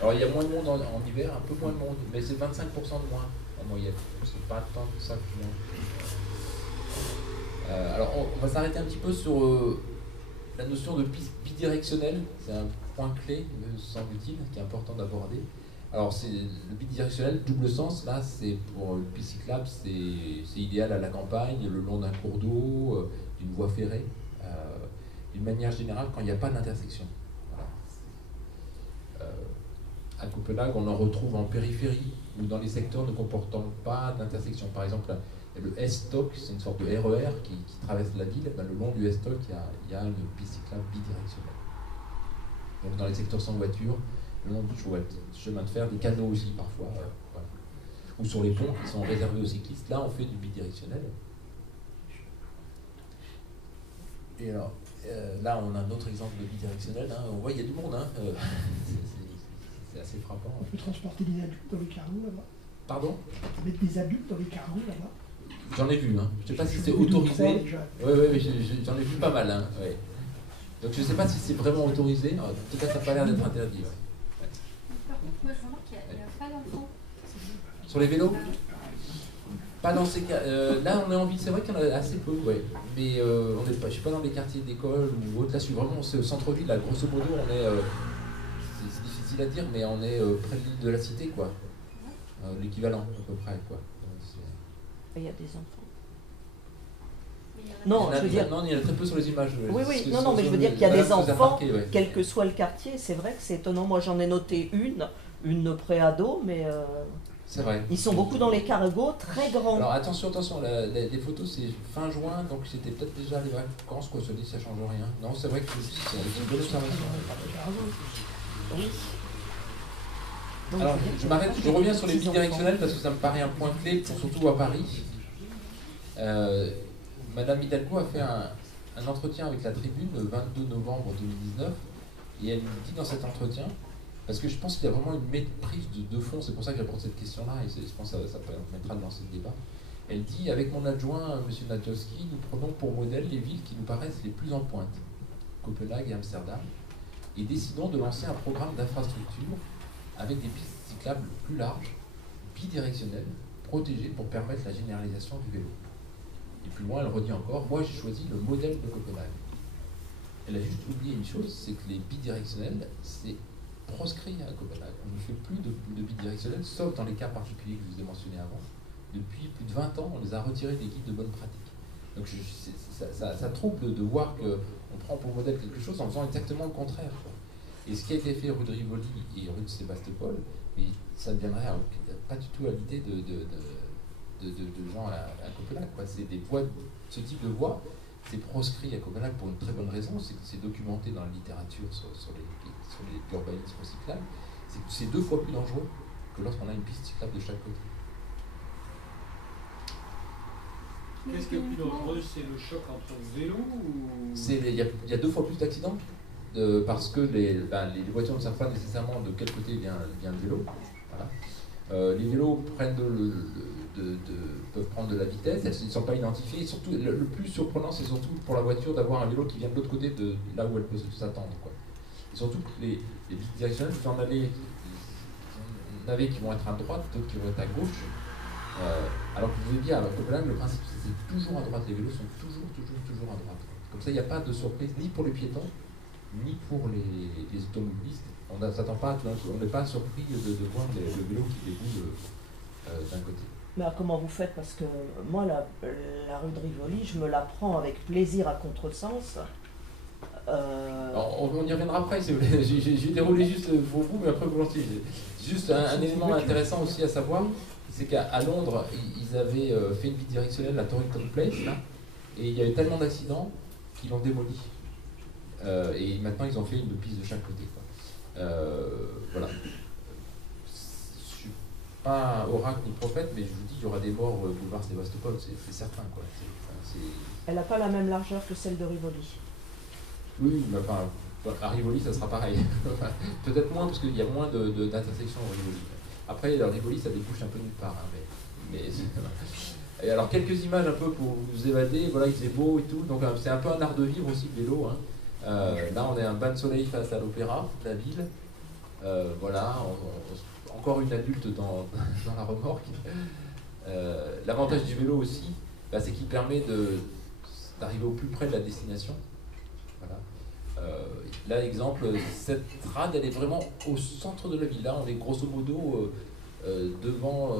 Alors il y a moins de monde en hiver, un peu moins de monde, mais c'est 25% de moins en moyenne. C'est pas tant que ça finalement. Alors on va s'arrêter un petit peu sur la notion de piste bidirectionnelle. C'est un point clé, me semble-t-il, qui est important d'aborder. Alors, le bidirectionnel, double sens, là, c'est pour une piste cyclable, c'est idéal à la campagne, le long d'un cours d'eau, d'une voie ferrée, d'une manière générale, quand il n'y a pas d'intersection. Voilà. À Copenhague, on en retrouve en périphérie, ou dans les secteurs ne comportant pas d'intersection. Par exemple, le S-Stock, c'est une sorte de RER qui traverse la ville. Ben, le long du S-Stock, il y a une piste cyclable bidirectionnelle. Donc, dans les secteurs sans voiture, le long du chemin de fer, des canaux aussi parfois, voilà. Ou sur les ponts qui sont réservés aux cyclistes. Là, on fait du bidirectionnel. Et alors, là, on a un autre exemple de bidirectionnel. Hein. On voit, il y a du monde. Hein. C'est assez frappant. On peut transporter des adultes dans les cargos là-bas. Pardon? Mettre des adultes dans les cargos là-bas. J'en ai vu. Hein. Je ne sais pas si c'est autorisé. Oui, j'en ai vu pas mal. Hein. Ouais. Donc, je ne sais pas si c'est vraiment autorisé. En tout cas, ça n'a pas l'air d'être interdit. Ouais. Par contre, moi je remarque qu'il n'y a pas d'enfants. Sur les vélos? Pas dans ces cas. Là, on est en ville, c'est vrai qu'il y en a assez peu, ouais. Mais on est pas, je ne suis pas dans les quartiers d'école ou autre. Là, je suis vraiment au centre-ville. Là, grosso modo, on est. C'est difficile à dire, mais on est près de l'île de la Cité, quoi. L'équivalent, à peu près, quoi. Il y a des enfants. Non, je veux dire. Non, il y en a très peu sur les images. Oui, non, mais je veux dire qu'il y a des enfants, quel que soit le quartier. C'est vrai que c'est étonnant. Moi, j'en ai noté une préado, mais c'est vrai. Ils sont beaucoup dans les cargos, très grands. Alors attention, les photos c'est fin juin, donc c'était peut-être déjà les vacances, quoi. Se dit, ça change rien. Non, c'est vrai que c'est une bonne observation. Oui. Donc, alors, je reviens sur les bidirectionnels parce que ça me paraît un point clé, surtout à Paris. Madame Hidalgo a fait un entretien avec la Tribune le 22 novembre 2019 et elle dit dans cet entretien, parce que je pense qu'il y a vraiment une méprise de fond, c'est pour ça que j'apporte cette question-là et je pense que ça permettra de lancer le débat. Elle dit, avec mon adjoint, M. Nadjowski, nous prenons pour modèle les villes qui nous paraissent les plus en pointe, Copenhague et Amsterdam, et décidons de lancer un programme d'infrastructure avec des pistes cyclables plus larges, bidirectionnelles, protégées pour permettre la généralisation du vélo. Et plus loin, elle redit encore, moi j'ai choisi le modèle de Copenhague. Elle a juste oublié une chose, c'est que les bidirectionnels, c'est proscrit à Copenhague. On ne fait plus de bidirectionnels, sauf dans les cas particuliers que je vous ai mentionnés avant. Depuis plus de 20 ans, on les a retirés des guides de bonne pratique. Donc ça trouble de voir qu'on prend pour modèle quelque chose en faisant exactement le contraire, quoi. Et ce qui a été fait rue de Rivoli et rue de Sébastopol, mais ça ne viendrait pas du tout à l'idée de gens à Copenhague, quoi. C'est des voies, ce type de voie, c'est proscrit à Copenhague pour une très bonne raison, c'est que c'est documenté dans la littérature sur l'urbanisme cyclable, c'est que c'est 2 fois plus dangereux que lorsqu'on a une piste cyclable de chaque côté. Qu'est-ce qui est plus dangereux? C'est le choc entre vélo ou... Il y a 2 fois plus d'accidents parce que les voitures ne savent pas nécessairement de quel côté vient le vélo. Voilà. Les vélos peuvent prendre de la vitesse, elles ne sont pas identifiées. Et surtout, le plus surprenant, c'est surtout pour la voiture d'avoir un vélo qui vient de l'autre côté de là où elle peut s'attendre, quoi. Et surtout, les bidirectionnels, vous en avez navets qui vont être à droite, d'autres qui vont être à gauche. Alors que je vous ai dit, à Copenhague, le principe c'est toujours à droite, les vélos sont toujours à droite. Comme ça, il n'y a pas de surprise ni pour les piétons, ni pour les automobilistes. On ne s'attend pas, on n'est pas surpris de voir le vélo qui déboule d'un côté. Mais alors, comment vous faites? Parce que moi, la rue de Rivoli, je me la prends avec plaisir à contresens. On y reviendra après, si vous voulez. J'ai déroulé juste pour vous, mais après volontiers. Juste un élément intéressant aussi à savoir, c'est qu'à Londres, ils avaient fait une bidirectionnelle à Torrington Place, là, et il y avait tellement d'accidents qu'ils l'ont démoli. Et maintenant, ils ont fait une piste de chaque côté, quoi. Voilà. Je suis pas oracle ni prophète, mais je vous dis, il y aura des morts boulevard Sébastopol, c'est certain, quoi. Elle n'a pas la même largeur que celle de Rivoli. Oui, mais enfin, à Rivoli, ça sera pareil. Peut-être moins, parce qu'il y a moins d'intersections au Rivoli. Après, à Rivoli, ça débouche un peu nulle part. Hein, et alors, quelques images un peu pour vous évader. Voilà, il faisait beau et tout. Donc, c'est un peu un art de vivre aussi, le vélo. Hein. Là, on est un bain de soleil face à l'opéra, la ville. Voilà, encore une adulte dans la remorque. L'avantage du vélo aussi, c'est qu'il permet d'arriver au plus près de la destination. Voilà. Là, exemple, cette rade, elle est vraiment au centre de la ville. Là, on est grosso modo devant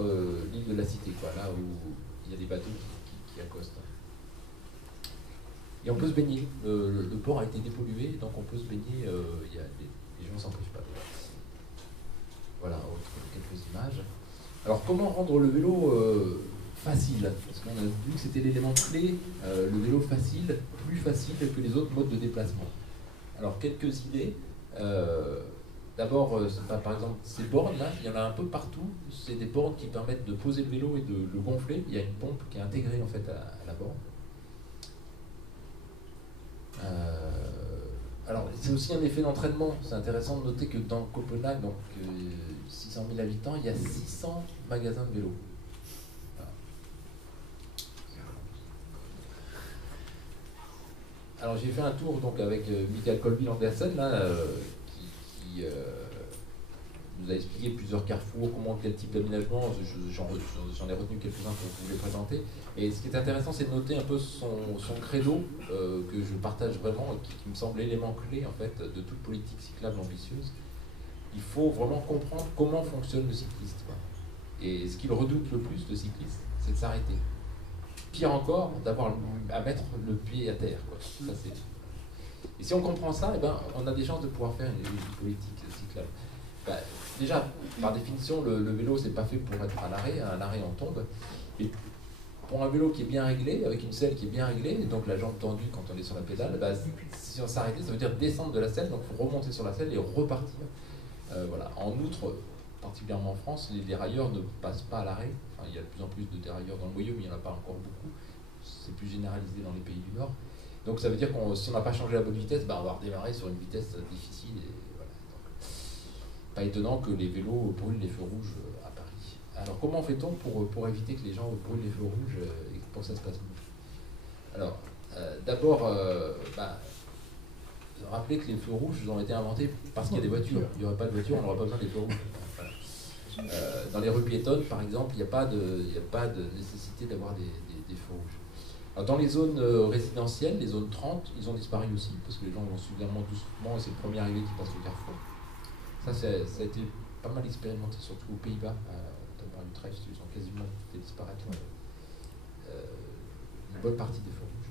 l'île de la Cité, quoi, là où il y a des bateaux qui accostent. Et on peut se baigner. Le port a été dépollué, donc on peut se baigner. Les gens ne s'empêchent pas. Voilà, quelques images. Alors, comment rendre le vélo facile? Parce qu'on a vu que c'était l'élément clé, le vélo facile, plus facile que les autres modes de déplacement. Alors, quelques idées. D'abord, par exemple, ces bornes-là, il y en a un peu partout. C'est des bornes qui permettent de poser le vélo et de le gonfler. Il y a une pompe qui est intégrée en fait à la borne. Alors, c'est aussi un effet d'entraînement. C'est intéressant de noter que dans Copenhague, donc 600 000 habitants, il y a 600 magasins de vélos. Voilà. Alors, j'ai fait un tour donc, avec Michael Colby-Andersen, qui nous a expliqué plusieurs carrefours, quel type d'aménagement. J'en ai retenu quelques-uns pour vous les présenter. Et ce qui est intéressant, c'est de noter un peu son credo, que je partage vraiment, et qui me semble l'élément clé en fait, de toute politique cyclable ambitieuse. Il faut vraiment comprendre comment fonctionne le cycliste, quoi. Et ce qu'il redoute le plus, le cycliste, c'est de s'arrêter. Pire encore, d'avoir à mettre le pied à terre, quoi. Ça, et si on comprend ça, on a des chances de pouvoir faire une politique cyclable. Déjà, par définition, le vélo, c'est pas fait pour être à l'arrêt. À l'arrêt, on tombe. Et pour un vélo qui est bien réglé, avec une selle qui est bien réglée, et donc la jambe tendue quand on est sur la pédale, si on s'arrête, ça veut dire descendre de la selle, donc il faut remonter sur la selle et repartir. Voilà. En outre, particulièrement en France, les dérailleurs ne passent pas à l'arrêt. Enfin, il y a de plus en plus de dérailleurs dans le Royaume, mais il n'y en a pas encore beaucoup. C'est plus généralisé dans les pays du Nord. Donc ça veut dire que si on n'a pas changé la bonne vitesse, on va redémarrer sur une vitesse difficile. Et voilà. Donc, pas étonnant que les vélos brûlent les feux rouges à Paris. Alors comment fait-on pour éviter que les gens brûlent les feux rouges et pour que ça se passe mieux? Alors, d'abord, rappelez que les feux rouges ont été inventés parce qu'il y a des voitures. Il n'y aurait pas de voitures, on n'aurait pas besoin des feux rouges. Voilà. Dans les rues piétonnes, par exemple, il n'y a pas de nécessité d'avoir des feux rouges. Alors, dans les zones résidentielles, les zones 30, ils ont disparu aussi, parce que les gens vont suffisamment doucement, et c'est le premier arrivé qui passe au carrefour. Ça a été pas mal expérimenté, surtout aux Pays-Bas, notamment à Utrecht, ils ont quasiment fait disparaître une bonne partie des feux rouges.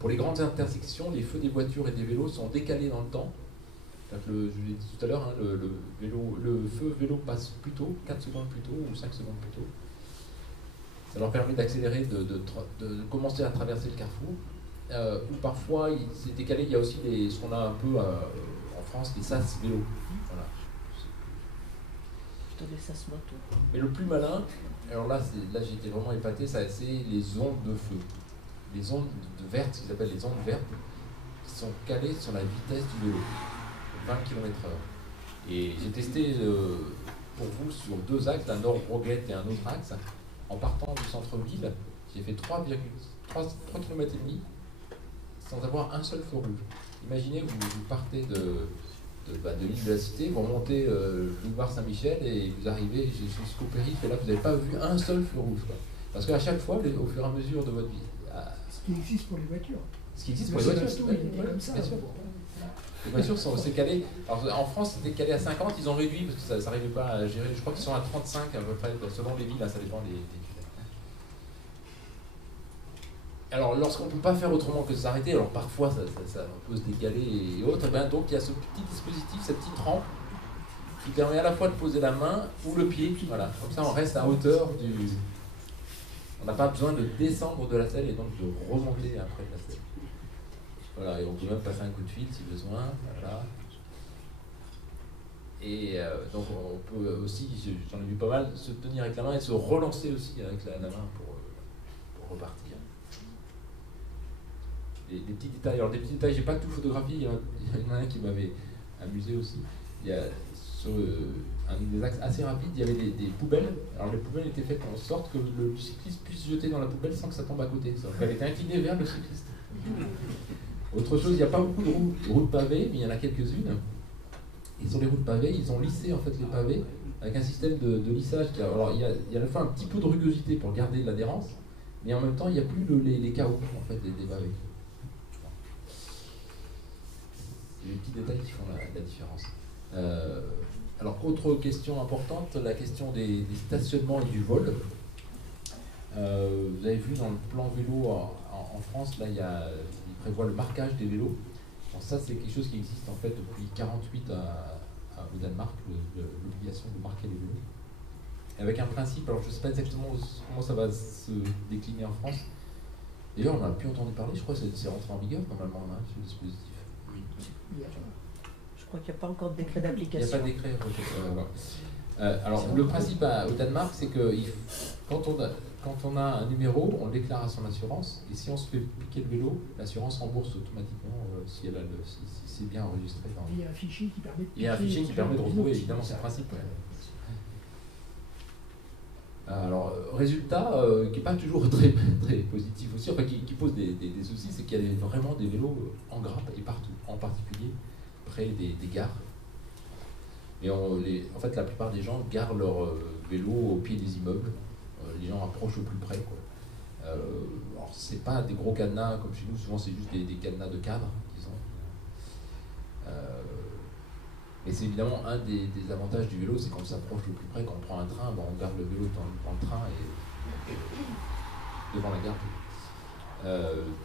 Pour les grandes intersections, les feux des voitures et des vélos sont décalés dans le temps. Je l'ai dit tout à l'heure, hein, le feu vélo passe plus tôt, 4 secondes plus tôt ou 5 secondes plus tôt. Ça leur permet d'accélérer, de commencer à traverser le carrefour. Ou parfois, c'est décalé, il y a aussi ce qu'on a un peu en France, les sas vélo. Voilà. Plutôt des sas moto. Mais le plus malin, alors là j'ai été vraiment épaté, c'est les ondes de feu. Les ondes vertes, ce qu'ils appellent les ondes vertes, qui sont calées sur la vitesse du vélo, 20 km/h. Et j'ai testé pour vous sur 2 axes, un nord-Roguette et un autre axe, en partant du centre-ville, j'ai fait 3 km et demi sans avoir un seul feu rouge. Imaginez, vous partez de l'île de la Cité, vous remontez le boulevard Saint-Michel et vous arrivez jusqu'au périph', et là vous n'avez pas vu un seul feu rouge, quoi. Parce qu'à chaque fois, au fur et à mesure de votre vie... Ce qui existe pour les voitures. Ce qui existe pour les voitures, comme ça. bien sûr. Les voitures c'est calé. Alors, en France, c'était calé à 50, ils ont réduit parce que ça n'arrivait pas à gérer. Je crois qu'ils sont à 35 à peu près, selon les villes, là, ça dépend des villes. Alors, lorsqu'on ne peut pas faire autrement que de s'arrêter, alors parfois ça peut se décaler et autres, ben, donc il y a ce petit dispositif, cette petite rampe qui permet à la fois de poser la main ou le pied. Voilà. Comme ça, on reste à hauteur du. On n'a pas besoin de descendre de la selle et donc de remonter après de la selle. Voilà, et on peut même passer un coup de fil si besoin. Voilà. Et donc on peut aussi, j'en ai vu pas mal, se tenir avec la main et se relancer aussi avec la main pour repartir. Des petits détails. Alors des petits détails, j'ai pas tout photographié, il y en a un qui m'avait amusé aussi. Il y a sur un des axes assez rapides, il y avait des poubelles. Alors les poubelles étaient faites en sorte que le cycliste puisse jeter dans la poubelle sans que ça tombe à côté. Donc elle était inclinée vers le cycliste. Autre chose, il n'y a pas beaucoup de routes pavées, mais il y en a quelques-unes. Et sur les routes pavées, ils ont lissé en fait les pavés avec un système de lissage. Alors il y a à la fois un petit peu de rugosité pour garder de l'adhérence, mais en même temps il n'y a plus les carreaux en fait, des pavés. C'est les petits détails qui font la différence. Alors, autre question importante, la question des stationnements et du vol. Vous avez vu dans le plan vélo en France, là, il prévoit le marquage des vélos. Alors ça, c'est quelque chose qui existe en fait depuis 1948 au Danemark, l'obligation de marquer les vélos. Avec un principe, alors je ne sais pas exactement comment ça va se décliner en France. D'ailleurs, on n'a plus entendu parler, je crois que c'est rentré en vigueur normalement, hein, ce dispositif. Oui. Je crois qu'il n'y a pas encore de décret d'application. Il n'y a pas de décret. Alors, le principe au Danemark, c'est que quand on a un numéro, on le déclare à son assurance, et si on se fait piquer le vélo, l'assurance rembourse automatiquement si c'est bien enregistré. Il y a un fichier qui permet de Il y a un fichier qui permet de retrouver évidemment ce principe. Ouais. Alors, résultat qui n'est pas toujours très, très positif aussi, enfin qui pose des soucis, c'est qu'il y a vraiment des vélos en grappe et partout, en particulier près des gares. Et en fait, la plupart des gens garent leur vélo au pied des immeubles. Les gens approchent au plus près, quoi. Alors, c'est pas des gros cadenas comme chez nous, souvent c'est juste des cadenas de cadre, disons. Mais c'est évidemment un des avantages du vélo, c'est quand on s'approche le plus près, quand on prend un train, on garde le vélo dans le train et devant la gare.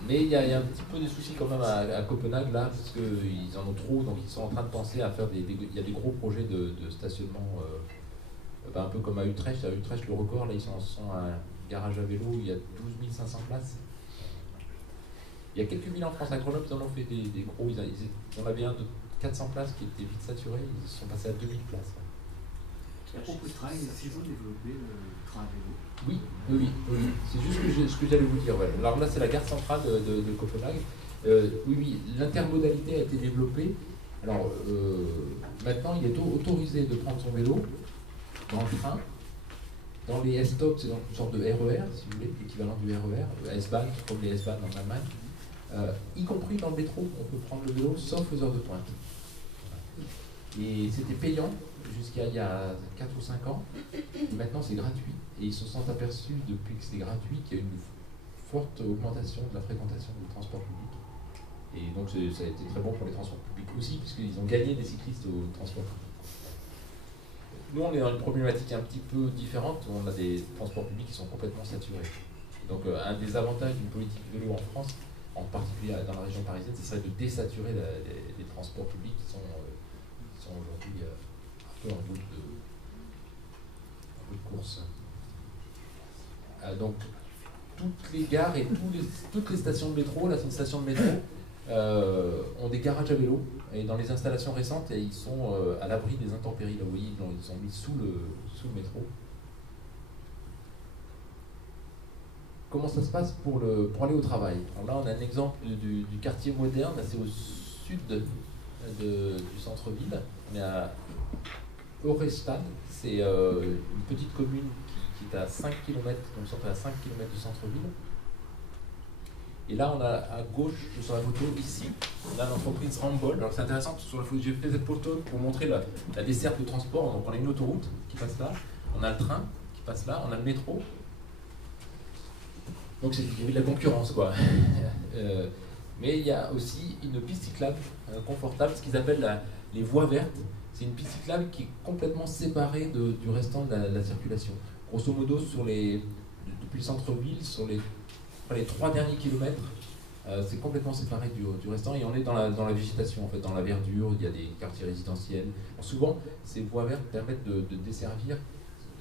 Mais il y a un petit peu des soucis quand même à Copenhague là, parce qu'ils en ont trop, donc ils sont en train de penser à faire il y a des gros projets de stationnement, un peu comme à Utrecht. À Utrecht, le record, là ils sont à un garage à vélo, il y a 12 500 places. Il y a quelques villes en France, à Grenoble, ils en ont fait des gros, ils en avaient un de 400 places qui était vite saturé, ils sont passés à 2000 places. À propos de train, si vous développez le train à vélo. Oui. C'est juste ce que j'allais vous dire. Ouais. Alors là, c'est la gare centrale de Copenhague. Oui, l'intermodalité a été développée. Alors maintenant, il est autorisé de prendre son vélo dans le train, dans les S-Stop, c'est dans une sorte de RER, si vous voulez, l'équivalent du RER, S-Bahn, comme les S-Bahn en Allemagne. Y compris dans le métro, on peut prendre le vélo sauf aux heures de pointe. Et c'était payant jusqu'à il y a 4 ou 5 ans, et maintenant c'est gratuit. Et ils se sont aperçus depuis que c'est gratuit qu'il y a une forte augmentation de la fréquentation du transport public. Et donc ça a été très bon pour les transports publics aussi, puisqu'ils ont gagné des cyclistes au transport public. Nous on est dans une problématique un petit peu différente, où on a des transports publics qui sont complètement saturés. Donc un des avantages d'une politique vélo en France, en particulier dans la région parisienne, ce serait de désaturer les transports publics qui sont aujourd'hui un peu en bout de course. Donc toutes les gares et toutes les stations de métro, là c'est une station de métro, ont des garages à vélo, et dans les installations récentes, ils sont à l'abri des intempéries. Là, vous voyez, ils sont mis sous le métro. Comment ça se passe pour aller au travail? Alors là, on a un exemple du quartier moderne, c'est au sud du centre-ville. On est à Orestad, c'est une petite commune qui est à 5 km, donc le centre est à 5 km du centre-ville. Et là, on a à gauche, sur la photo, ici, on a l'entreprise Ramboll. Alors c'est intéressant, sur la photo, j'ai fait cette photo pour montrer la desserte de transport. Donc on a une autoroute qui passe là, on a le train qui passe là, on a le métro. Donc c'est de la concurrence, quoi. Mais il y a aussi une piste cyclable confortable, ce qu'ils appellent les voies vertes. C'est une piste cyclable qui est complètement séparée du restant de la circulation. Grosso modo, depuis le centre-ville, sur les 3 derniers kilomètres, c'est complètement séparé du restant et on est dans la végétation, en fait, dans la verdure, il y a des quartiers résidentiels. Souvent, ces voies vertes permettent de desservir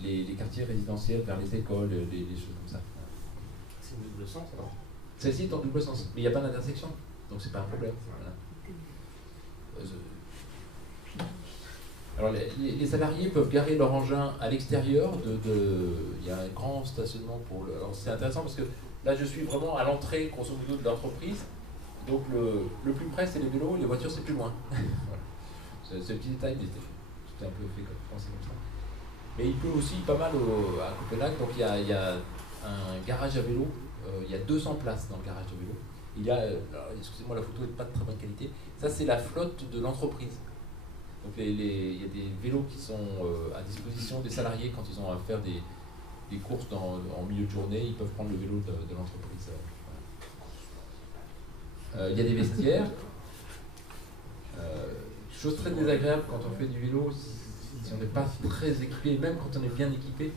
les quartiers résidentiels vers les écoles, les choses comme ça. C'est une double sens alors? Celle-ci est en double sens, mais il n'y a pas d'intersection, donc c'est pas un problème. Voilà. Alors les salariés peuvent garer leur engin à l'extérieur, il y a un grand stationnement pour le... Alors c'est intéressant parce que là je suis vraiment à l'entrée grosso modo de l'entreprise, donc le plus près c'est les vélos, les voitures c'est plus loin. Voilà. C'est un petit détail, mais c'était un peu fait penser comme ça. Mais il pleut aussi pas mal à Copenhague, donc il y a un garage à vélo, il y a 200 places dans le garage de vélo. Il y a, excusez-moi la photo n'est pas de très bonne qualité, ça c'est la flotte de l'entreprise. Donc il y a des vélos qui sont à disposition des salariés quand ils ont à faire des courses en milieu de journée, ils peuvent prendre le vélo de l'entreprise. Voilà. Il y a des vestiaires. Chose très désagréable quand on fait du vélo, si on n'est pas très équipé, même quand on est bien équipé,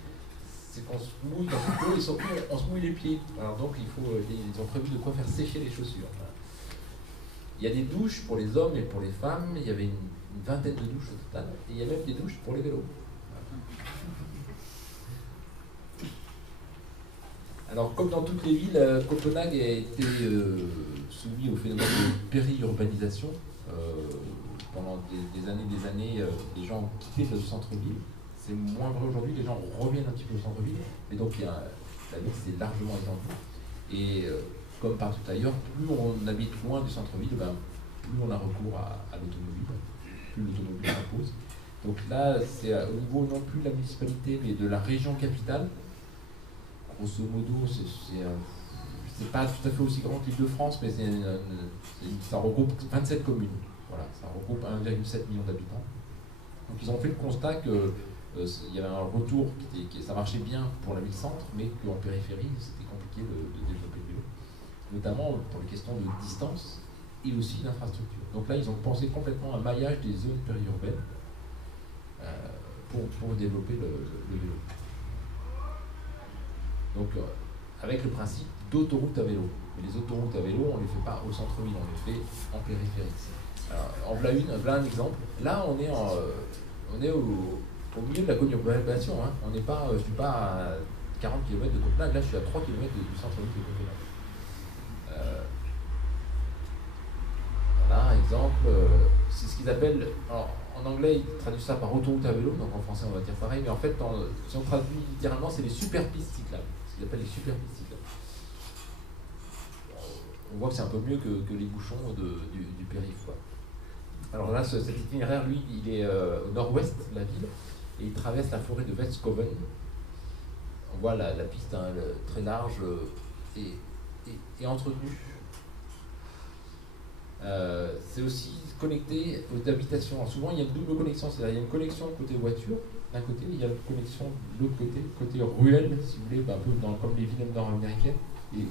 c'est qu'on se mouille dans le vélo et surtout on se mouille les pieds. Alors donc ils ont prévu de quoi faire sécher les chaussures. Voilà. Il y a des douches pour les hommes et pour les femmes, il y avait une vingtaine de douches au total, et il y a même des douches pour les vélos. Alors, comme dans toutes les villes, Copenhague a été soumis au phénomène de périurbanisation. Pendant des années, les gens ont quitté le centre-ville. C'est moins vrai aujourd'hui, les gens reviennent un petit peu au centre-ville, mais donc la ville s'est largement étendue. Et comme partout ailleurs, plus on habite loin du centre-ville, plus on a recours à l'automobile. Plus l'automobile s'impose. Donc là, c'est au niveau non plus de la municipalité, mais de la région capitale. Grosso modo, c'est pas tout à fait aussi grand qu'Île-de-France, mais ça regroupe 27 communes. Voilà, ça regroupe 1,7 million d'habitants. Donc ils ont fait le constat que il y avait un retour, ça marchait bien pour la ville-centre, mais qu'en périphérie, c'était compliqué de développer le vélo. Notamment pour les questions de distance et aussi d'infrastructure. Donc là, ils ont pensé complètement un maillage des zones périurbaines pour développer le vélo. Donc, avec le principe d'autoroute à vélo. Mais les autoroutes à vélo, on ne les fait pas au centre-ville, on les fait en périphérie. Alors, en voilà un exemple. Là, on est au milieu de la conurbation. Hein. Je ne suis pas à 40 km de Copenhague, là je suis à 3 km du centre-ville de Copenhague. Voilà, exemple, c'est ce qu'ils appellent, en anglais ils traduisent ça par autoroute à vélo, donc en français on va dire pareil, mais en fait si on traduit littéralement c'est les super pistes cyclables, ce qu'ils appellent les super pistes cyclables. On voit que c'est un peu mieux que les bouchons du périph', quoi. Alors là cet itinéraire lui il est au nord-ouest de la ville et il traverse la forêt de Vestskoven. On voit la piste très large et entretenue. C'est aussi connecté aux habitations. Alors souvent il y a une double connexion, c'est-à-dire il y a une connexion côté voiture d'un côté, il y a une connexion de l'autre côté ruelle, si vous voulez, un peu comme les villes nord-américaines, et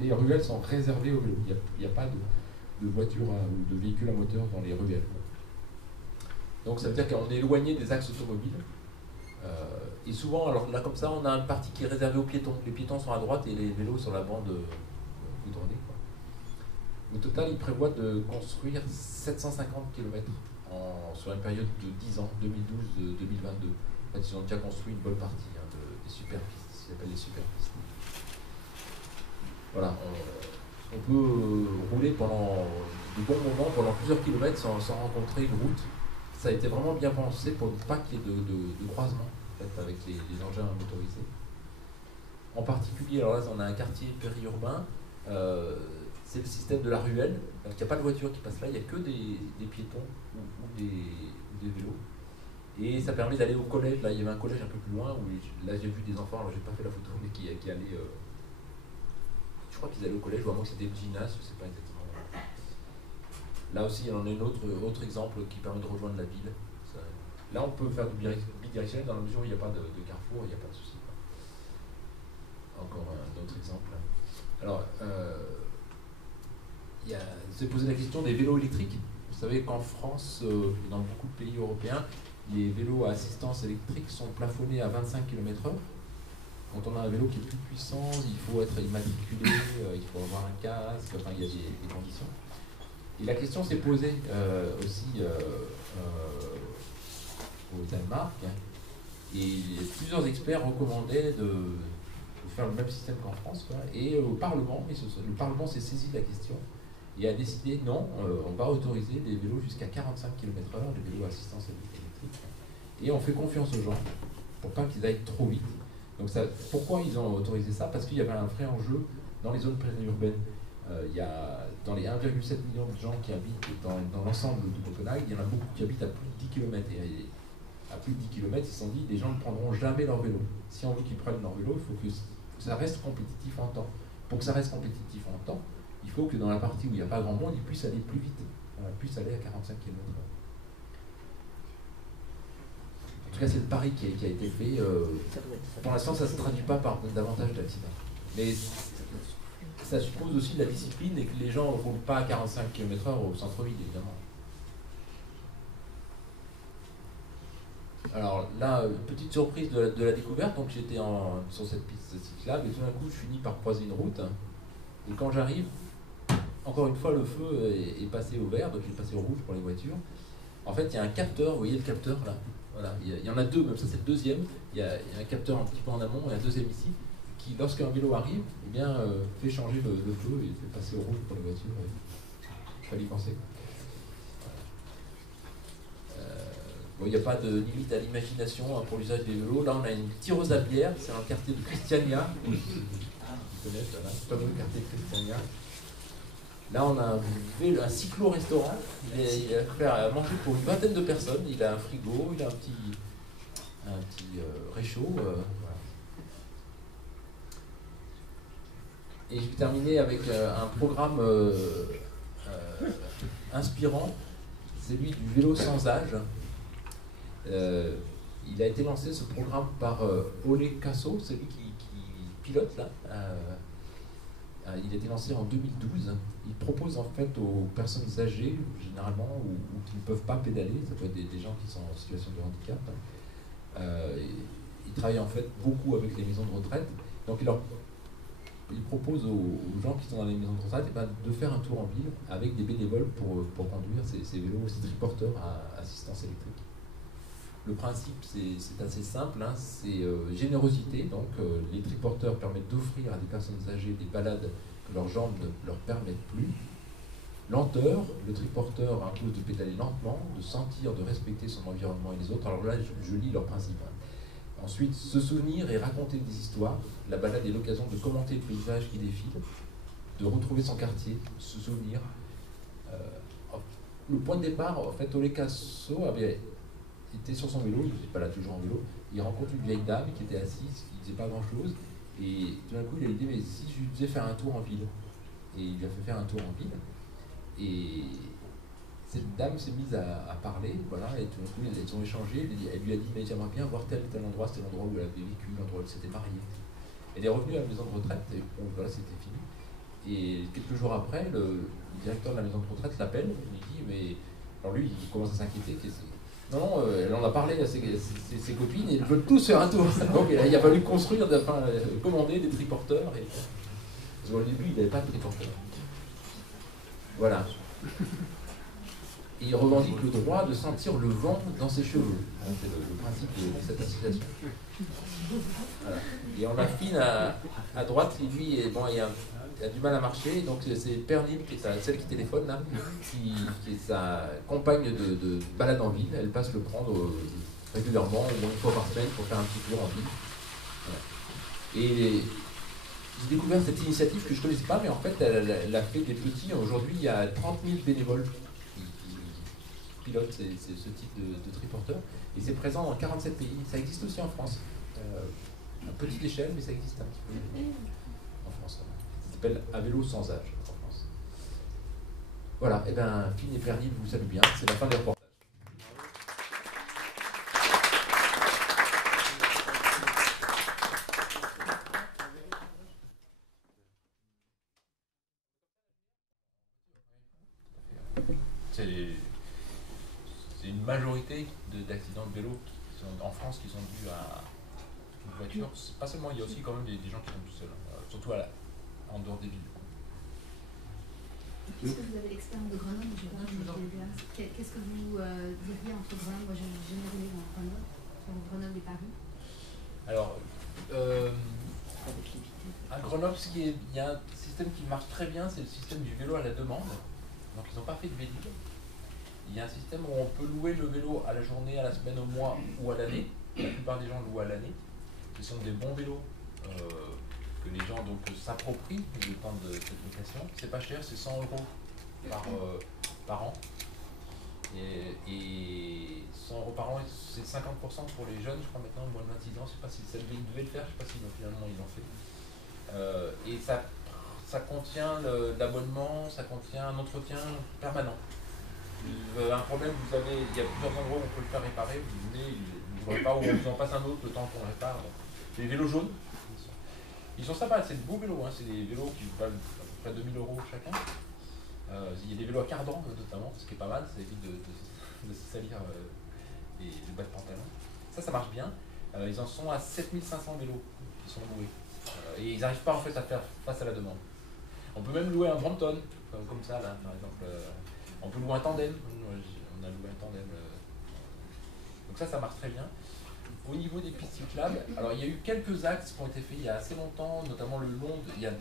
les ruelles sont réservées aux vélos. Il n'y a pas de voitures ou de véhicules à moteur dans les ruelles. Donc ça veut dire qu'on est éloigné des axes automobiles. Et souvent, alors là comme ça, on a une partie qui est réservée aux piétons. Les piétons sont à droite et les vélos sur la bande goudronnée. Au total, il prévoit de construire 750 km sur une période de 10 ans, 2012-2022. En fait, ils ont déjà construit une bonne partie des super pistes, ce qu'ils appellent les super pistes. Voilà, on peut rouler pendant de bons moments, pendant plusieurs kilomètres sans rencontrer une route. Ça a été vraiment bien pensé pour ne pas qu'il y ait de croisement en fait, avec les engins motorisés. En particulier, alors là, on a un quartier périurbain. C'est le système de la ruelle. Donc, il n'y a pas de voiture qui passe là, il n'y a que des piétons ou des vélos. Et ça permet d'aller au collège. Là, il y avait un collège un peu plus loin où là j'ai vu des enfants, alors j'ai pas fait la photo, mais qui allaient. Je crois qu'ils allaient au collège, ou à moins que c'était le gymnase, je ne sais pas exactement. Là aussi, il y en a un autre exemple qui permet de rejoindre la ville. Là, on peut faire du bidirectionnel dans la mesure où il n'y a pas de carrefour, il n'y a pas de souci. Encore un autre exemple. Alors, il s'est posé la question des vélos électriques. Vous savez qu'en France et dans beaucoup de pays européens, les vélos à assistance électrique sont plafonnés à 25 km/h. Quand on a un vélo qui est plus puissant, il faut être immatriculé, il faut avoir un casque, enfin il y a des conditions. Et la question s'est posée aussi au Danemark, hein, et plusieurs experts recommandaient de faire le même système qu'en France, quoi. Et au Parlement, le Parlement s'est saisi de la question et a décidé non, on va autoriser des vélos jusqu'à 45 km/h, des vélos à assistance électrique, et on fait confiance aux gens pour pas qu'ils aillent trop vite. Donc pourquoi ils ont autorisé ça? Parce qu'il y avait un vrai enjeu dans les zones périurbaines. Il y a dans les 1,7 million de gens qui habitent dans l'ensemble de Copenhague, il y en a beaucoup qui habitent à plus de 10 km. Et à plus de 10 km, ils se sont dit, les gens ne prendront jamais leur vélo. Si on veut qu'ils prennent leur vélo, il faut que ça reste compétitif en temps. Pour que ça reste compétitif en temps, il faut que dans la partie où il n'y a pas grand monde, ils puissent aller plus vite. Puissent aller à 45 km/h. En tout cas, c'est le pari qui a été fait. Pour l'instant, ça ne se traduit pas par davantage d'accidents. Mais ça suppose aussi de la discipline et que les gens ne roulent pas à 45 km/h au centre-ville, évidemment. Alors là, petite surprise de la découverte, donc j'étais sur cette piste cyclable et tout d'un coup je finis par croiser une route. Et quand j'arrive, encore une fois le feu est passé au vert, donc il est passé au rouge pour les voitures. En fait, il y a un capteur, vous voyez le capteur là, voilà, il y en a deux, même ça c'est le deuxième. Il y a un capteur un petit peu en amont et un deuxième ici, qui lorsqu'un vélo arrive, eh bien, fait changer le feu et fait passer au rouge pour les voitures. Il fallait y penser. Bon, il n'y a pas de limite à l'imagination pour l'usage des vélos. Là, on a une tireuse à bière, c'est dans le quartier de Christiania. Vous connaissez, voilà, c'est pas le quartier de Christiania. Là, on a un cyclo-restaurant. Il a fait à manger pour une vingtaine de personnes. Il a un frigo, il a un petit réchaud. Voilà. Et je vais terminer avec un programme inspirant, celui du vélo sans âge. Il a été lancé ce programme par Ole Casso, celui qui pilote là. Il a été lancé en 2012. Il propose en fait aux personnes âgées, généralement, ou qui ne peuvent pas pédaler, ça peut être des gens qui sont en situation de handicap. Il travaille en fait beaucoup avec les maisons de retraite. Donc il propose aux gens qui sont dans les maisons de retraite de faire un tour en ville avec des bénévoles pour conduire ces vélos, ces triporteurs à assistance électrique. Le principe, c'est assez simple, hein, c'est générosité. Donc, les triporteurs permettent d'offrir à des personnes âgées des balades que leurs jambes ne leur permettent plus. Lenteur, le triporteur impose de pédaler lentement, de sentir, de respecter son environnement et les autres. Alors là, je lis leur principe. Hein. Ensuite, se souvenir et raconter des histoires. La balade est l'occasion de commenter le paysage qui défile, de retrouver son quartier, se souvenir. Le point de départ, en fait, Ole Casso était sur son vélo, il n'était pas là toujours en vélo, il rencontre une vieille dame qui était assise, qui ne disait pas grand chose, et tout d'un coup il a dit, mais si je lui faisais faire un tour en ville? Et il lui a fait faire un tour en ville, et cette dame s'est mise à parler, voilà, et tout d'un coup ils ont échangé, elle lui a dit, mais j'aimerais bien voir tel endroit, c'était l'endroit où elle avait vécu, l'endroit où elle s'était mariée. Elle est revenue à la maison de retraite, et bon, voilà, c'était fini. Et quelques jours après, le directeur de la maison de retraite l'appelle, il lui dit, mais... Alors lui, il commence à s'inquiéter, non, elle en a parlé à ses copines et ils veulent tous faire un tour. Donc il a fallu construire, commander des triporteurs. Parce qu'au début, il n'avait pas de triporteur. Voilà. Et il revendique le droit de sentir le vent dans ses cheveux. C'est le principe de cette association. Voilà. Et on a Finn à droite, qui lui il a du mal à marcher, donc c'est Pernille, qui est celle qui téléphone là, qui est sa compagne de balade en ville. Elle passe le prendre régulièrement, au moins une fois par semaine, pour faire un petit tour en ville. Voilà. Et j'ai découvert cette initiative que je ne connaissais pas, mais en fait elle a fait des petits. Aujourd'hui, il y a 30 000 bénévoles qui pilotent ce type de triporteur, et c'est présent dans 47 pays. Ça existe aussi en France, à petite échelle, mais ça existe un petit peu en France. s'appelle À vélo sans âge en France. Voilà, et bien, Fine et Pernil vous salue bien, c'est la fin des reportages. C'est une majorité d'accidents de vélo qui sont en France qui sont dus à une voiture. Pas seulement, il y a aussi quand même des gens qui sont tout seuls, surtout en dehors des villes. Puisque vous avez l'expérience de Grenoble, qu'est-ce que vous diriez entre Grenoble, moi j'ai jamais roulé dans Grenoble, entre Grenoble et Paris? Alors, à Grenoble, il y a un système qui marche très bien, c'est le système du vélo à la demande. Donc ils n'ont pas fait de Vélib. Il y a un système où on peut louer le vélo à la journée, à la semaine, au mois ou à l'année. La plupart des gens louent à l'année. Ce sont des bons vélos que les gens s'approprient le temps de cette location. C'est pas cher, c'est 100 € par an. Et 100 € par an, c'est 50% pour les jeunes, je crois maintenant, moins de 26 ans. Je ne sais pas si ça devait le faire, je ne sais pas si finalement ils l'ont fait. Et ça contient l'abonnement, ça contient un entretien permanent. Vous avez un problème, il y a plusieurs endroits où on peut le faire réparer, vous venez, vous ne voyez pas, ou on vous en passe un autre le temps qu'on répare. C'est des vélos jaunes. Ils sont sympas, c'est de beaux vélos, c'est des vélos qui valent à peu près 2000 € chacun. Il y a des vélos à cardan notamment, ce qui est pas mal, ça évite de se salir les bas de pantalon. Ça marche bien. Ils en sont à 7500 vélos qui sont loués. Et ils n'arrivent pas en fait à faire face à la demande. On peut même louer un Brompton, comme ça là, par exemple. On peut louer un tandem. On a loué un tandem. Donc ça marche très bien. Au niveau des pistes cyclables, alors il y a eu quelques axes qui ont été faits il y a assez longtemps, notamment le long, il y a 2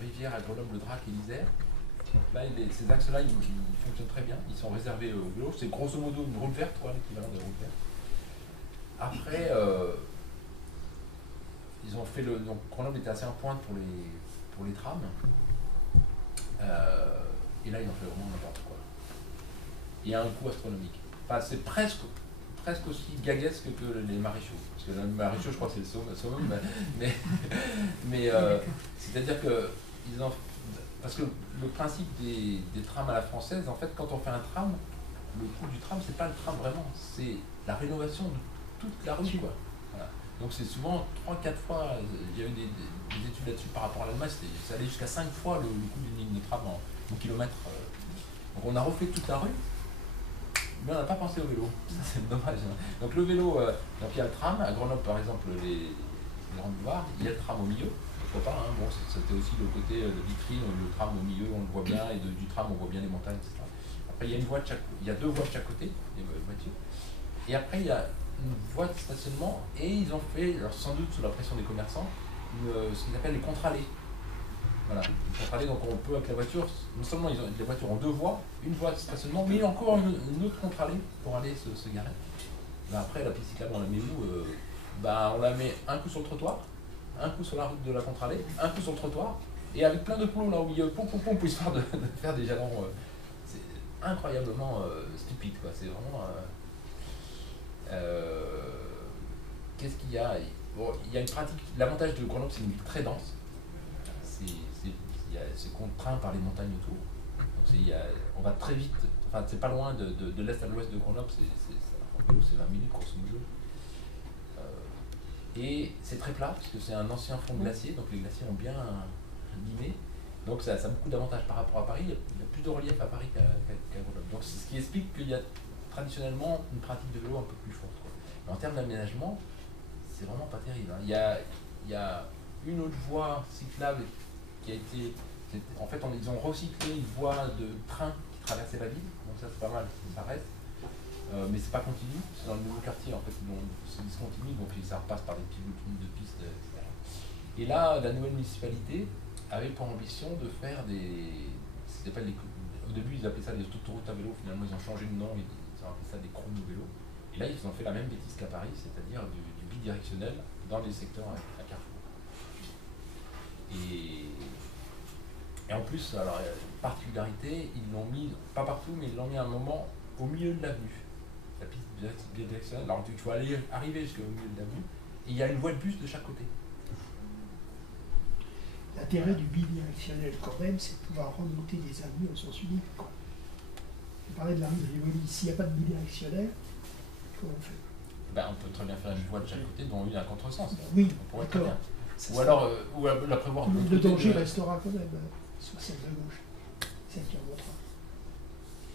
rivières à Grenoble, le Drac et l'Isère. Là, ces axes-là, ils fonctionnent très bien, ils sont réservés aux vélos, c'est grosso modo une route verte, l'équivalent de route verte. Après, ils ont fait donc Grenoble était assez en pointe pour les trams, et là ils ont fait vraiment n'importe quoi. Il y a un coût astronomique. Enfin, c'est presque aussi gaguesque que les maréchaux. Parce que les maréchaux, je crois que c'est le summum, mais c'est-à-dire que parce que le principe des trams à la française, en fait, quand on fait un tram, le coût du tram, c'est pas le tram vraiment, c'est la rénovation de toute la rue, quoi. Voilà. Donc c'est souvent 3-4 fois, il y a eu des études là-dessus par rapport à l'Allemagne, ça allait jusqu'à 5 fois le coût d'une ligne de tram en kilomètre. Donc on a refait toute la rue. Mais on n'a pas pensé au vélo, ça c'est dommage. Donc le vélo, donc il y a le tram, à Grenoble par exemple, les grands boulevards, il y a le tram au milieu, pourquoi pas, bon, c'était aussi le côté de vitrine, le tram au milieu, on le voit bien, et du tram on voit bien les montagnes, etc. Après il y a il y a 2 voies de chaque côté, des voitures, et après il y a une voie de stationnement, et ils ont fait, alors sans doute sous la pression des commerçants, ce qu'ils appellent les contre-allées. Voilà, donc on peut avec la voiture, non seulement les voitures ont 2 voies, une voie de stationnement, mais encore une autre contre-allée pour aller se garer. Ben après la piste cyclable on la met où on la met un coup sur le trottoir, un coup sur la route de la contre-allée, un coup sur le trottoir, et avec plein de plots là au milieu, pour histoire de faire des jalons. C'est incroyablement stupide quoi, c'est vraiment... Qu'est-ce qu'il y a? Bon, il y a une pratique, l'avantage de Grenoble c'est une ville très dense. C'est contraint par les montagnes autour. Donc on va très vite, enfin c'est pas loin de l'est à l'ouest de Grenoble, en vélo c'est 20 minutes grosso modo. Et c'est très plat, parce que c'est un ancien fond de glacier, donc les glaciers ont bien limé. Donc ça a beaucoup d'avantages par rapport à Paris, il y a plus de relief à Paris qu'à Grenoble. Donc c'est ce qui explique qu'il y a traditionnellement une pratique de vélo un peu plus forte. Mais en termes d'aménagement, c'est vraiment pas terrible. Il y a une autre voie cyclable qui a été... En fait, ils ont recyclé une voie de train qui traversait la ville, donc ça c'est pas mal, ça reste. Mais c'est pas continu, c'est dans le nouveau quartier en fait, c'est discontinu, donc ça repasse par des petites lignes de pistes, etc. Et là, la nouvelle municipalité avait pour ambition de faire au début ils appelaient ça des autoroutes à vélo, finalement ils ont changé de nom, ils ont appelé ça des chrono-vélos. Et là, ils ont fait la même bêtise qu'à Paris, c'est-à-dire du bidirectionnel dans les secteurs à Carrefour. Et en plus, alors, particularité, ils l'ont mis, pas partout, mais ils l'ont mis à un moment au milieu de l'avenue. La piste bidirectionnelle, alors il faut arriver jusqu'au milieu de l'avenue, et il y a une voie de bus de chaque côté. L'intérêt du bidirectionnel, quand même, c'est de pouvoir remonter des avenues en sens unique. On parlait de la rue de Rivoli. S'il n'y a pas de bidirectionnel, comment on fait? On peut très bien faire une voie de chaque côté, dont une à contresens. Oui, on pourrait très bien. Ça Ou alors, ou la prévoir de l'autre le côté. danger restera quand même sur celle de gauche, celle qui remontera.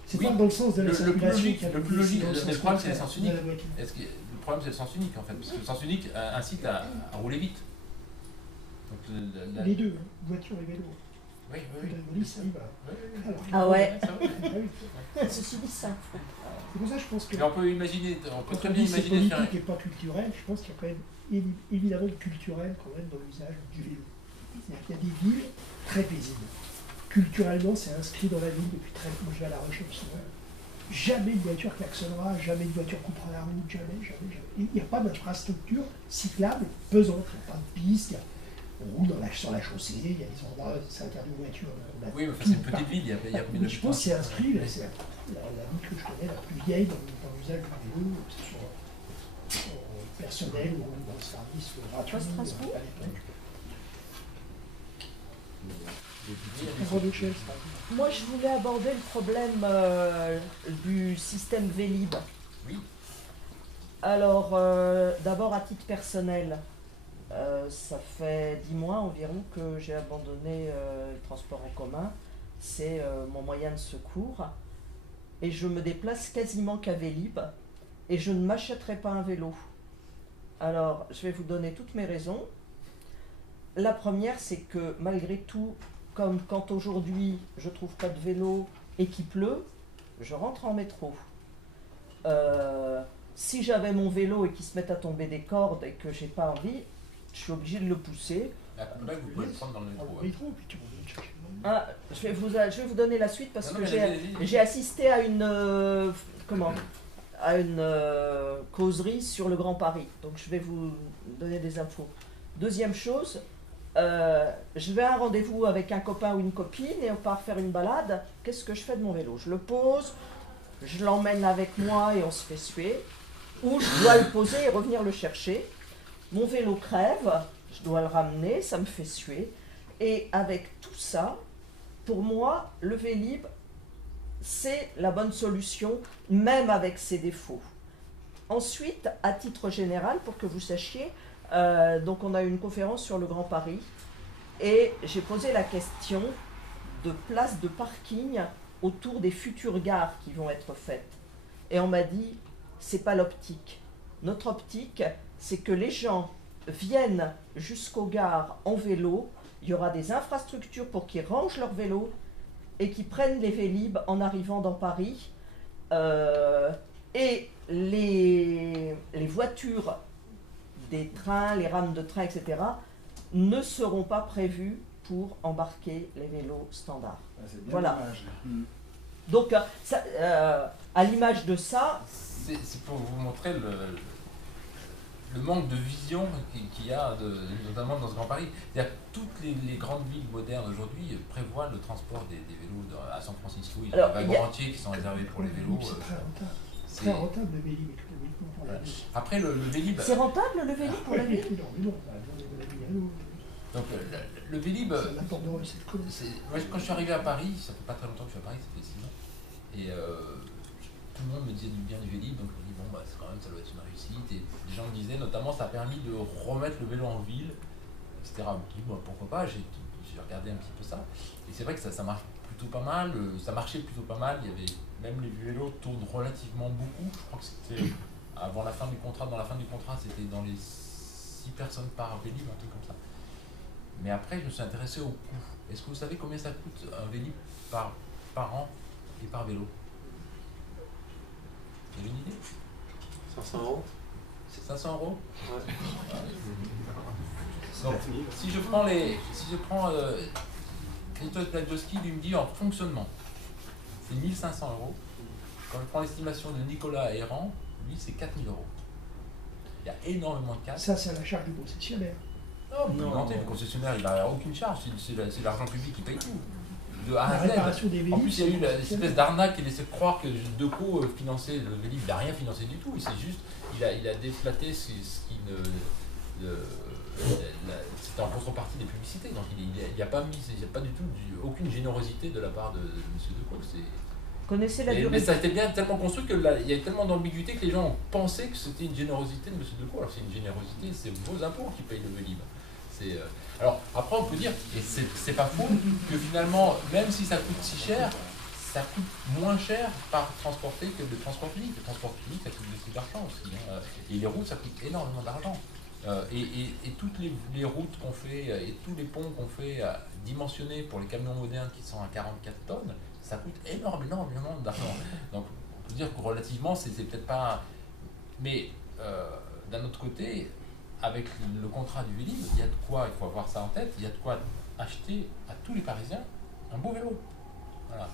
C'est Oui, pas dans le sens de la circulation. Le plus logique, dans le sens problème c'est le contraire sens unique. de la voiture. Le problème c'est le sens unique en fait, parce que le sens unique incite à rouler vite. Donc, Les deux, hein, voiture et vélo. Oui, Rue de Rivoli, ça y va. Alors, Ah ouais. ah oui. Ceci dit, ça. C'est pour ça que je pense que mais on peut imaginer, on peut quand très on bien dit c'est imaginer faire. politique et pas culturel, je pense qu'il y a quand même évidemment du culturel quand même dans l'usage du vélo. C'est-à-dire qu'il y a des villes très paisibles. Culturellement, c'est inscrit dans la ville depuis très longtemps. Je vais à La Rochelle souvent. Jamais une voiture klaxonnera, jamais une voiture coupera la route, jamais. Il n'y a pas d'infrastructure cyclable pesante, il n'y a pas de piste, on roule sur la chaussée, il y a des endroits, c'est interdit aux voitures. Oui, mais c'est une petite ville, il y a combien de je pense que c'est inscrit, c'est la ville que je connais la plus vieille dans l'usage du vélo, que ce soit personnel ou dans le service gratuit à l'époque. Moi, je voulais aborder le problème du système Vélib. Oui. Alors, d'abord à titre personnel, ça fait 10 mois environ que j'ai abandonné le transport en commun. C'est mon moyen de secours. Et je me déplace quasiment qu'à Vélib. Et je ne m'achèterai pas un vélo. Alors, je vais vous donner toutes mes raisons. La première, c'est que malgré tout, comme quand aujourd'hui je trouve pas de vélo et qu'il pleut, je rentre en métro. Si j'avais mon vélo et qu'il se met à tomber des cordes et que j'ai pas envie, je suis obligé de le pousser. À Copenhague, vous pouvez le prendre dans le métro. Je vais vous donner la suite parce que j'ai assisté à une causerie sur le Grand Paris. Donc je vais vous donner des infos. Deuxième chose, je vais à un rendez-vous avec un copain ou une copine et on part faire une balade. Qu'est-ce que je fais de mon vélo? Je le pose, je l'emmène avec moi et on se fait suer. Ou je dois le poser et revenir le chercher. Mon vélo crève, je dois le ramener, ça me fait suer. Et avec tout ça, pour moi, le Vélib, c'est la bonne solution, même avec ses défauts. Ensuite, à titre général, pour que vous sachiez, donc on a eu une conférence sur le Grand Paris et j'ai posé la question de places de parking autour des futures gares qui vont être faites. Et on m'a dit, c'est pas l'optique. Notre optique, c'est que les gens viennent jusqu'aux gares en vélo, il y aura des infrastructures pour qu'ils rangent leur vélo et qu'ils prennent les Vélib en arrivant dans Paris. Et les voitures des trains, les rames de train, etc., ne seront pas prévues pour embarquer les vélos standards. Voilà. Donc, à l'image de ça... C'est pour vous montrer le manque de vision qu'il y a, notamment dans ce Grand Paris. C'est-à-dire que toutes les grandes villes modernes aujourd'hui prévoient le transport des vélos. À San Francisco, il y a des wagons entiers qui sont réservés pour les vélos. C'est très rentable. C'est très rentable le Vélib économiquement pour la ville. Après, le Vélib... C'est rentable le Vélib pour la ville? Donc le Vélib... Moi, quand je suis arrivé à Paris, ça fait pas très longtemps que je suis à Paris, ça fait 6 ans, et tout le monde me disait du bien du Vélib, donc je me dis bon, c'est quand même, ça doit être une réussite, et les gens me disaient, notamment, ça a permis de remettre le vélo en ville, etc. Je me dis, bon, pourquoi pas, j'ai regardé un petit peu ça, et c'est vrai que ça marche plutôt pas mal, ça marchait plutôt pas mal, il y avait même les vélos tournent relativement beaucoup, je crois que c'était avant la fin du contrat, dans la fin du contrat, c'était dans les 6 personnes par Vélib, un truc comme ça. Mais après, je me suis intéressé au coût. Est-ce que vous savez combien ça coûte un Vélib par an et par vélo? Vous avez une idée? 500 €. C'est 500 €? Ouais. Donc, si je prends Christophe Plagowski, lui me dit en fonctionnement, c'est 1 500 €. Quand je prends l'estimation de Nicolas Errand, lui c'est 4 000 €. Il y a énormément de cas. Ça, c'est à la charge du concessionnaire. Non, le concessionnaire, il n'a aucune charge, c'est l'argent public qui paye tout. De A à Z. En plus, il y a eu l'espèce d'arnaque qui laissait croire que Deco finançait le Vélib. Il n'a rien financé du tout. C'est juste, il a déflaté ce qui c'était en contrepartie des publicités, donc il n'y a pas du tout aucune générosité de la part de M. Decaux. Connaissez la durée. Mais ça a été bien tellement construit qu'il y a tellement d'ambiguïté que les gens ont pensé que c'était une générosité de M. Decaux. Alors c'est une générosité, c'est vos impôts qui payent le Vélib. Alors après on peut dire, et c'est pas faux, que finalement, même si ça coûte si cher, ça coûte moins cher par transporter que le transport public. Le transport public, ça coûte beaucoup d'argent aussi. Hein. Et les routes, ça coûte énormément d'argent. Et toutes les routes qu'on fait, et tous les ponts qu'on fait dimensionnés pour les camions modernes qui sont à 44 tonnes, ça coûte énormément d'argent. Donc on peut dire que relativement, c'est peut-être pas... Mais d'un autre côté, avec le contrat du Vélib, il y a de quoi, il faut avoir ça en tête, il y a de quoi acheter à tous les Parisiens un beau vélo. Voilà.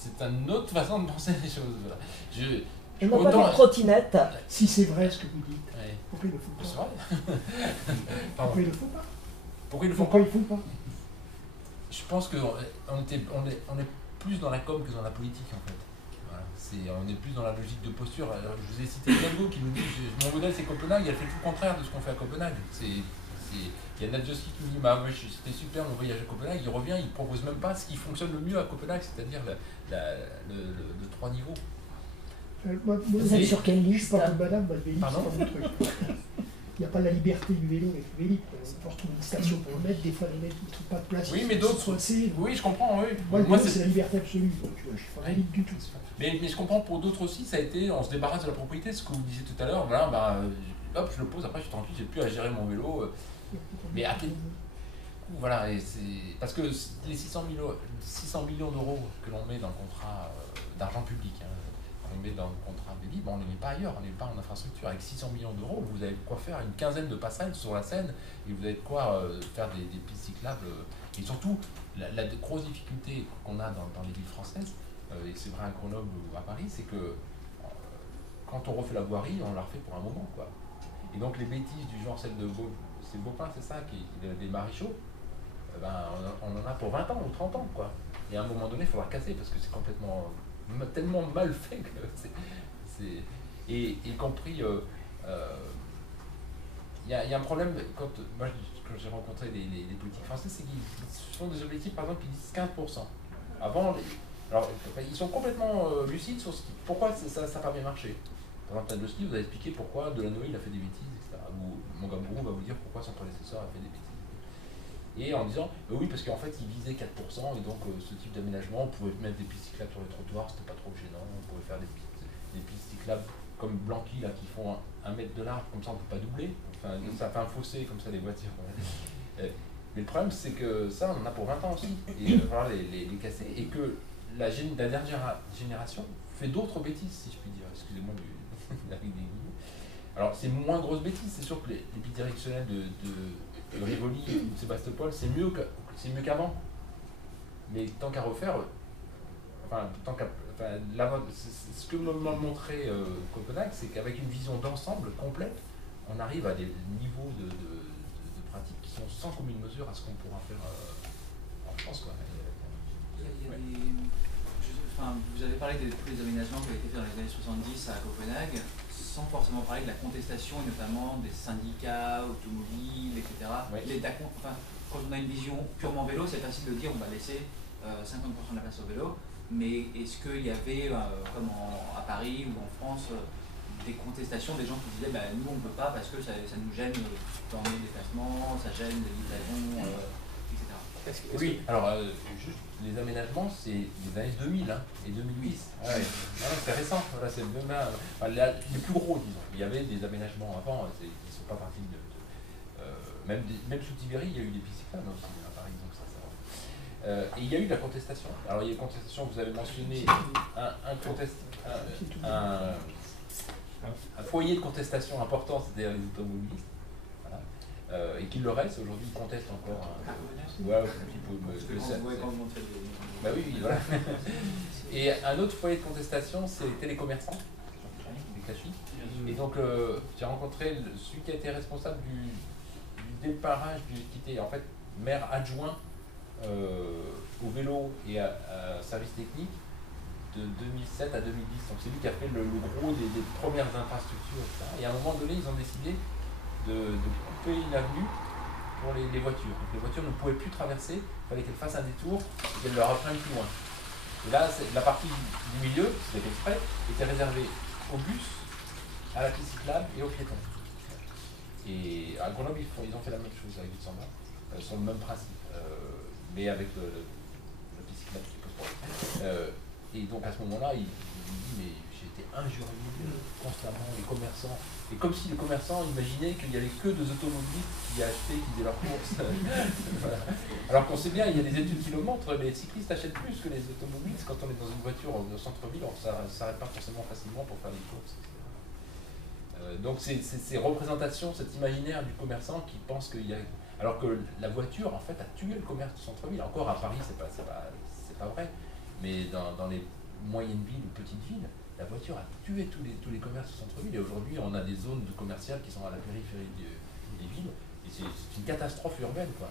C'est une autre façon de penser les choses. Voilà. On n'a pas de trottinette. Si c'est vrai ce que vous dites, ouais. Pourquoi il ne le faut pas? C'est vrai. Pourquoi il ne le faut pas? Pourquoi il ne faut pas? Je pense qu'on est plus dans la com que dans la politique en fait. Voilà. On est plus dans la logique de posture. Alors, je vous ai cité Hidalgo qui nous dit mon modèle c'est Copenhague, elle fait tout le contraire de ce qu'on fait à Copenhague. Il y a Nadjowski qui nous dit c'était super mon voyage à Copenhague, il revient, il ne propose même pas ce qui fonctionne le mieux à Copenhague, c'est-à-dire le 3 niveaux. Vous êtes sur quelle liste? Je suis pas comme madame, le Vélib, c'est pas mon truc. Il n'y a pas la liberté du vélo avec le Vélib. Il faut retrouver une station pour le mettre, des fois les mecs ne trouvent pas de place. Oui, mais d'autres. Oui, je comprends, oui. Moi c'est la liberté absolue, donc je ne suis pas Vélib du tout. Mais je comprends pour d'autres aussi, ça a été, on se débarrasse de la propriété, ce que vous disiez tout à l'heure, voilà, hop, je le pose, après je suis tranquille, j'ai plus à gérer mon vélo. Mais à quel coup, voilà, et c'est parce que les 600 millions d'euros que l'on met dans le contrat d'argent public, hein, qu'on met dans le contrat Vélib, on ne les met pas ailleurs, on ne les met pas en infrastructure. Avec 600 millions d'euros, vous avez de quoi faire une quinzaine de passerelles sur la Seine et vous avez de quoi faire des pistes cyclables. Et surtout, la grosse difficulté qu'on a dans les villes françaises, et c'est vrai à Grenoble ou à Paris, c'est que quand on refait la voirie, on la refait pour un moment, quoi. Et donc les bêtises du genre celle de Beaupin, c'est ça, des maréchaux, on en a pour 20 ans ou 30 ans, quoi. Et à un moment donné, il faudra casser parce que c'est complètement tellement mal fait que c'est y compris il y a un problème quand j'ai rencontré les politiques français, c'est qu'ils font des objectifs, par exemple, qui disent 15%. Avant, alors ils sont complètement lucides sur pourquoi ça n'a pas bien marché. Par exemple, Tadowski vous a expliqué pourquoi Delanoë il a fait des bêtises, etc. Ou Mogambourou va vous dire pourquoi son prédécesseur a fait des bêtises. Et en disant, oui, parce qu'en fait, il visait 4%, et donc ce type d'aménagement, on pouvait mettre des pistes cyclables sur les trottoirs, c'était pas trop gênant, on pouvait faire des pistes cyclables comme Blanqui, là, qui font 1 mètre de large, comme ça on ne peut pas doubler, enfin, ça fait un fossé, comme ça, les voitures. Mais le problème, c'est que ça, on en a pour 20 ans aussi, et il va falloir les casser, et que la dernière génération fait d'autres bêtises, si je puis dire, excusez-moi avec des guillemets. Alors, c'est moins grosse bêtise, c'est sûr que les bidirectionnels de Rivoli ou de Sébastopol, c'est mieux qu'avant. Mais tant qu'à refaire, ce que m'a montré Copenhague, c'est qu'avec une vision d'ensemble complète, on arrive à des niveaux de pratiques qui sont sans commune mesure à ce qu'on pourra faire en France, quoi. Vous avez parlé de tous les aménagements qui ont été faits dans les années 70 à Copenhague, sans forcément parler de la contestation, et notamment des syndicats automobiles, etc. Ouais. Quand on a une vision purement vélo, c'est facile de dire on va laisser 50% de la place au vélo, mais est-ce qu'il y avait, comme à Paris ou en France, des contestations, des gens qui disaient nous on ne peut pas parce que ça nous gêne dans nos déplacements, ça gêne les livraisons, etc. Oui, alors juste les aménagements, c'est les années 2000 et 2008. Ouais. C'est récent, voilà, c'est les plus gros, disons. Il y avait des aménagements avant, ils ne sont pas partis même sous Tibéri, il y a eu des pistes cyclables aussi, par exemple. Et il y a eu de la contestation. Alors il y a une contestation, vous avez mentionné un foyer de contestation important, c'est-à-dire les automobilistes. Voilà. Et qu'il le reste, aujourd'hui, ils contestent encore. Bah oui, voilà. Et un autre foyer de contestation, c'est les télécommerçants, les cachis. Et donc, j'ai rencontré celui qui a été responsable du déparage qui était en fait maire adjoint au vélo et à service technique de 2007 à 2010. Donc c'est lui qui a fait le gros des premières infrastructures, etc. Et à un moment donné, ils ont décidé de couper une avenue pour les voitures. Donc les voitures ne pouvaient plus traverser, il fallait qu'elles fassent un détour et qu'elles leur apprennent plus loin. Et là, la partie du milieu, c'était exprès, était réservée aux bus, à la piste cyclable et aux piétons. Et à Grenoble, ils ont fait la même chose avec Luxembourg, sur le même principe, mais avec la piste cyclable qui pose problème. Et donc à ce moment-là, il dit mais j'ai été injurié constamment, les commerçants. Et comme si les commerçants imaginaient qu'il n'y avait que des automobilistes qui achetaient, qui faisaient leurs courses. Voilà. Alors qu'on sait bien, il y a des études qui le montrent, les cyclistes achètent plus que les automobilistes. Quand on est dans une voiture au centre-ville, on ne s'arrête pas forcément facilement pour faire des courses. Donc c'est ces représentations, cet imaginaire du commerçant qui pense qu'il y a... Alors que la voiture, en fait, a tué le commerce du centre-ville. Encore à Paris, c'est pas vrai. Mais dans les moyennes villes ou petites villes, la voiture a tué tous les commerces du centre-ville. Et aujourd'hui, on a des zones commerciales qui sont à la périphérie des villes. Et c'est une catastrophe urbaine, quoi.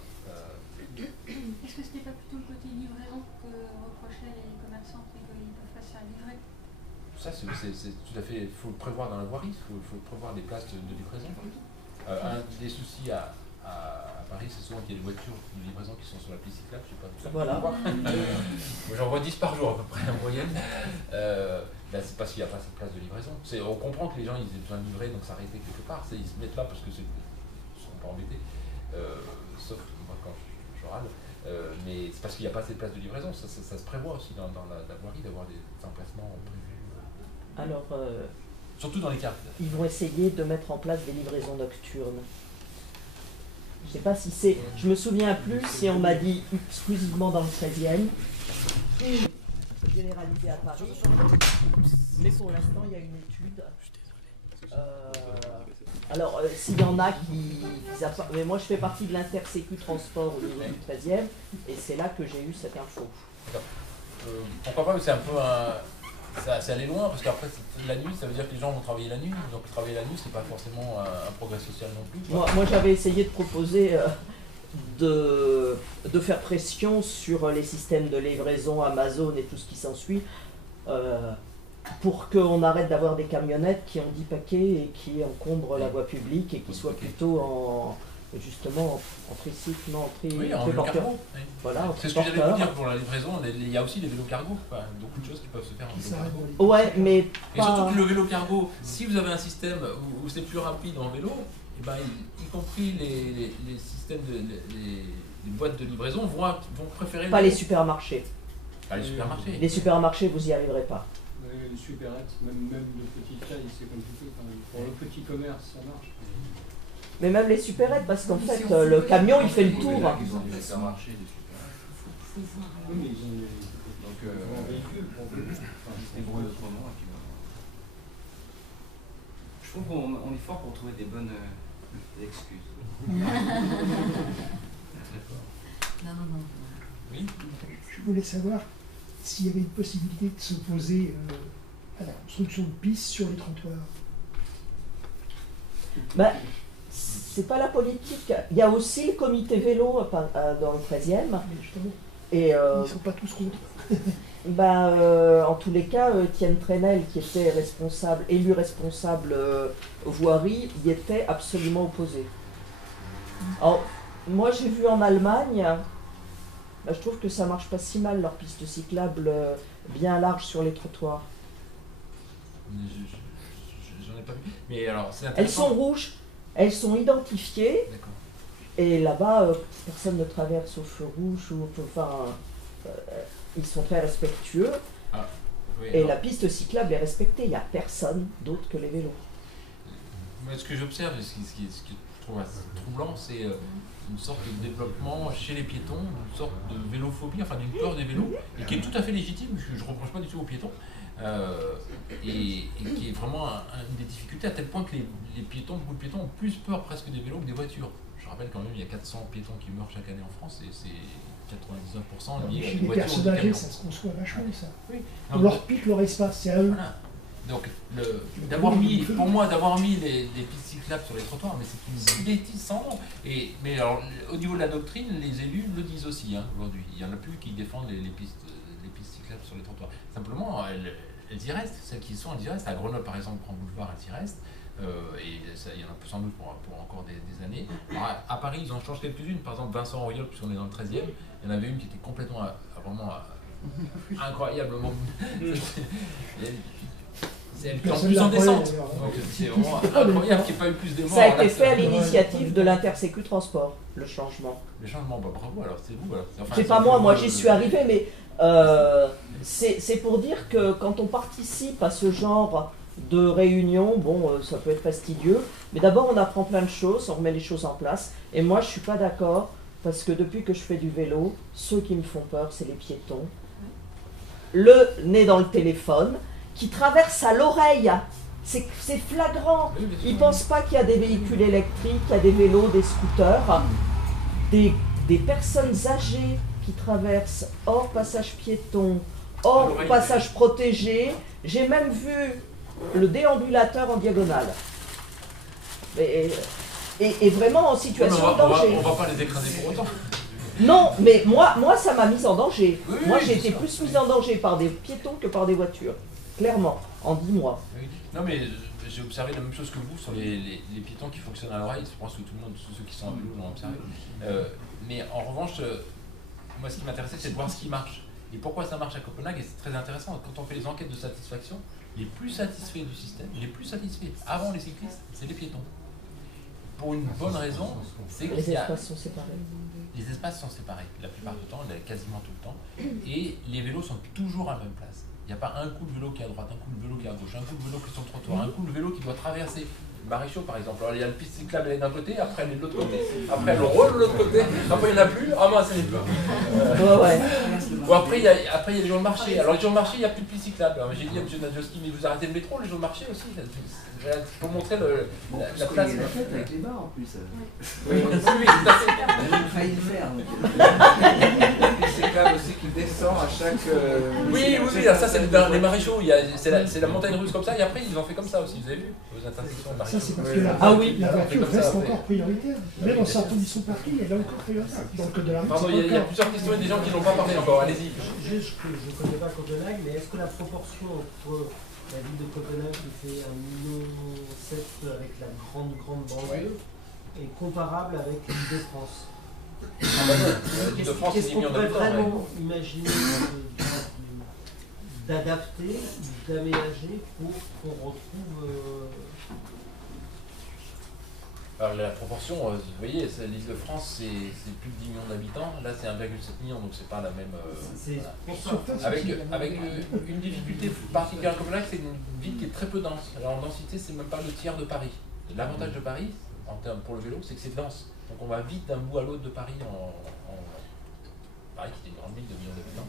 Est-ce que ce n'était pas plutôt le côté livraison que reprochaient les commerçants, qu'ils ne peuvent pas se faire livrer? Ça, c'est tout à fait... Il faut le prévoir dans la voirie, il faut prévoir des places de livraison. Un des soucis à Paris, c'est souvent qu'il y a des voitures de livraison qui sont sur la piste cyclable, je sais pas. Voilà. J'en vois 10 par jour à peu près en moyenne. C'est parce qu'il n'y a pas assez de place de livraison. On comprend que les gens ils aient besoin de livrer, donc s'arrêter quelque part. Ils se mettent là parce que ils ne sont pas embêtés. Sauf moi quand je râle. Mais c'est parce qu'il n'y a pas assez de place de livraison. Ça se prévoit aussi dans la voirie d'avoir des emplacements prévus. Alors, surtout dans les cartes. Ils vont essayer de mettre en place des livraisons nocturnes. Je ne sais pas si c'est... Je me souviens plus si on m'a dit exclusivement dans le 13e, généralisé à Paris. Mais pour l'instant, il y a une étude. Alors, s'il y en a qui... Mais moi, je fais partie de l'Intersécu Transport au niveau du 13e, et c'est là que j'ai eu cette info. Pourquoi pas, mais c'est un peu un... C'est aller loin, parce qu'après, la nuit, ça veut dire que les gens vont travailler la nuit. Donc travailler la nuit, c'est pas forcément un progrès social non plus. Moi j'avais essayé de proposer de faire pression sur les systèmes de livraison Amazon et tout ce qui s'ensuit, pour qu'on arrête d'avoir des camionnettes qui ont 10 paquets et qui encombrent la voie publique et qui soient plutôt justement en tricycle, non, en vélo cargo. Voilà, c'est ce que j'allais vous dire pour la livraison, il y a aussi des vélos cargo, beaucoup de choses qui peuvent se faire en vélo cargo. Ouais, mais et surtout que le vélo cargo, si vous avez un système où c'est plus rapide en vélo, et ben, y compris les systèmes, les boîtes de livraison vont préférer... Pas les supermarchés. Pas les supermarchés. Les supermarchés, vous n'y arriverez pas. Les supérettes, même de petite taille, c'est compliqué quand même. Pour le petit commerce, ça marche. Mais même les supérettes, parce qu'en fait, le camion, il fait le tour. Ils ont des supermarchés, des supérettes. Oui, mais ils ont un véhicule pour se débrouiller autrement. Je trouve qu'on est fort pour trouver des bonnes excuses. Non. Oui. Je voulais savoir s'il y avait une possibilité de s'opposer à la construction de pistes sur les trottoirs. Ben, c'est pas la politique. Il y a aussi le comité vélo dans le 13e. Et ils ne sont pas tous contre. En tous les cas, Étienne Trenel, qui était élu responsable voirie, y était absolument opposé. Alors, moi j'ai vu en Allemagne, je trouve que ça marche pas si mal, leurs pistes cyclables bien larges sur les trottoirs. J'en ai pas vu. Mais alors, c'est intéressant. Elles sont rouges, elles sont identifiées. Et là-bas, personne ne traverse au feu rouge, ils sont très respectueux. Et la piste cyclable est respectée, il n'y a personne d'autre que les vélos. Moi, ce que j'observe, ce que je trouve assez troublant, c'est une sorte de développement chez les piétons, une sorte de vélophobie, enfin d'une peur des vélos, et qui est tout à fait légitime, je ne reproche pas du tout aux piétons, et qui est vraiment une des difficultés, à tel point que les piétons, beaucoup de piétons ont plus peur presque des vélos que des voitures. Je rappelle quand même, il y a 400 piétons qui meurent chaque année en France, et c'est 99% lié à des voitures. Les personnes âgées, ça se conçoit vachement, ça. Oui. On leur pique leur espace, c'est à eux. Voilà. Donc, pour moi, d'avoir mis les pistes cyclables sur les trottoirs, mais c'est une bêtise sans nom. Mais alors, au niveau de la doctrine, les élus le disent aussi, aujourd'hui. Il y en a plus qui défendent les pistes cyclables cyclables sur les trottoirs. Simplement, elles y restent. Celles qui sont, elles y restent. À Grenoble, par exemple, Grand Boulevard, elles y restent. Et ça, il y en a sans doute pour encore des années. Alors, à Paris, ils en changent quelques-unes. Par exemple, Vincent Auriol, puisqu'on est dans le 13e, il y en avait une qui était complètement, vraiment incroyablement. Elle est en plus en descente. Donc c'est vraiment incroyable qu'il n'y ait pas eu plus de morts. Ça a été fait à l'initiative de l'Intersécu Transport, le changement. Le changement, bah bravo, alors c'est vous. Enfin, c'est pas moi j'y suis arrivé, mais c'est pour dire que quand on participe à ce genre de réunion, bon, ça peut être fastidieux, mais d'abord on apprend plein de choses, on remet les choses en place, et moi je suis pas d'accord, parce que depuis que je fais du vélo, ceux qui me font peur, c'est les piétons. Le nez dans le téléphone, qui traversent à l'oreille, c'est flagrant. Ils ne pensent pas qu'il y a des véhicules électriques, qu'il y a des vélos, des scooters, des personnes âgées qui traversent hors passage piéton, hors passage protégé. J'ai même vu le déambulateur en diagonale. Et vraiment en situation de danger. On va pas les écraser pour autant. Non, mais moi ça m'a mise en danger. Oui, moi j'ai été plus mise en danger par des piétons que par des voitures. Clairement, en 10 mois. Oui. Non mais j'ai observé la même chose que vous sur les piétons qui fonctionnent à l'oreille. Je pense que tout le monde, tous ceux qui sont à vélo l'ont observé. Mais en revanche, moi ce qui m'intéressait c'est de voir ce qui marche. Et pourquoi ça marche à Copenhague, et c'est très intéressant, quand on fait les enquêtes de satisfaction, les plus satisfaits du système, les plus satisfaits avant les cyclistes, c'est les piétons. Pour une bonne raison, c'est que les espaces sont séparés. Les espaces sont séparés, la plupart du temps, quasiment tout le temps, et les vélos sont toujours à la même place. Il n'y a pas un coup de vélo qui est à droite, un coup de vélo qui est à gauche, un coup de vélo qui est sur le trottoir, un coup de vélo qui doit traverser. Maréchaux par exemple, alors il y a une piste cyclable elle est d'un côté, après elle est de l'autre côté, après elle roule de l'autre côté, après il n'y en a plus, ah mince elle est plus. Bon, après il y a les jours de marché, alors les jours de marché il n'y a plus de piste cyclable. J'ai dit à M. Nadjowski, mais vous arrêtez le métro, les jours de marché aussi, pour montrer la place. Il y a la fête avec les bars en plus. Oui, tout à fait. J'ai failli le faire. La piste cyclable aussi qui descend à chaque. Oui, ça c'est les maréchaux, c'est la montagne russe comme ça, et après ils ont fait comme ça aussi, vous avez vu aux intersections de maréchaux. Ça, c'est parce que la voiture reste encore prioritaire. Même en sortant du sous-parking, elle est encore prioritaire. Donc, de la pardon, il y a plusieurs questions et des gens qui n'ont pas parlé encore, allez-y. Juste que je ne connais pas Copenhague, mais est-ce que la proportion entre la ville de Copenhague qui fait 1,7 million avec la grande banlieue est comparable avec l'île de France? Qu'est-ce qu'on pourrait vraiment imaginer d'adapter, d'aménager pour qu'on retrouve... Alors la proportion, vous voyez, l'île de France c'est plus de 10 millions d'habitants, là c'est 1,7 million, donc c'est pas la même... voilà. Avec une difficulté particulière à Copenhague, c'est une ville qui est très peu dense. Alors en densité, c'est même pas le tiers de Paris. L'avantage de Paris, en termes pour le vélo, c'est que c'est dense. Donc on va vite d'un bout à l'autre de Paris Paris qui est une grande ville de millions d'habitants.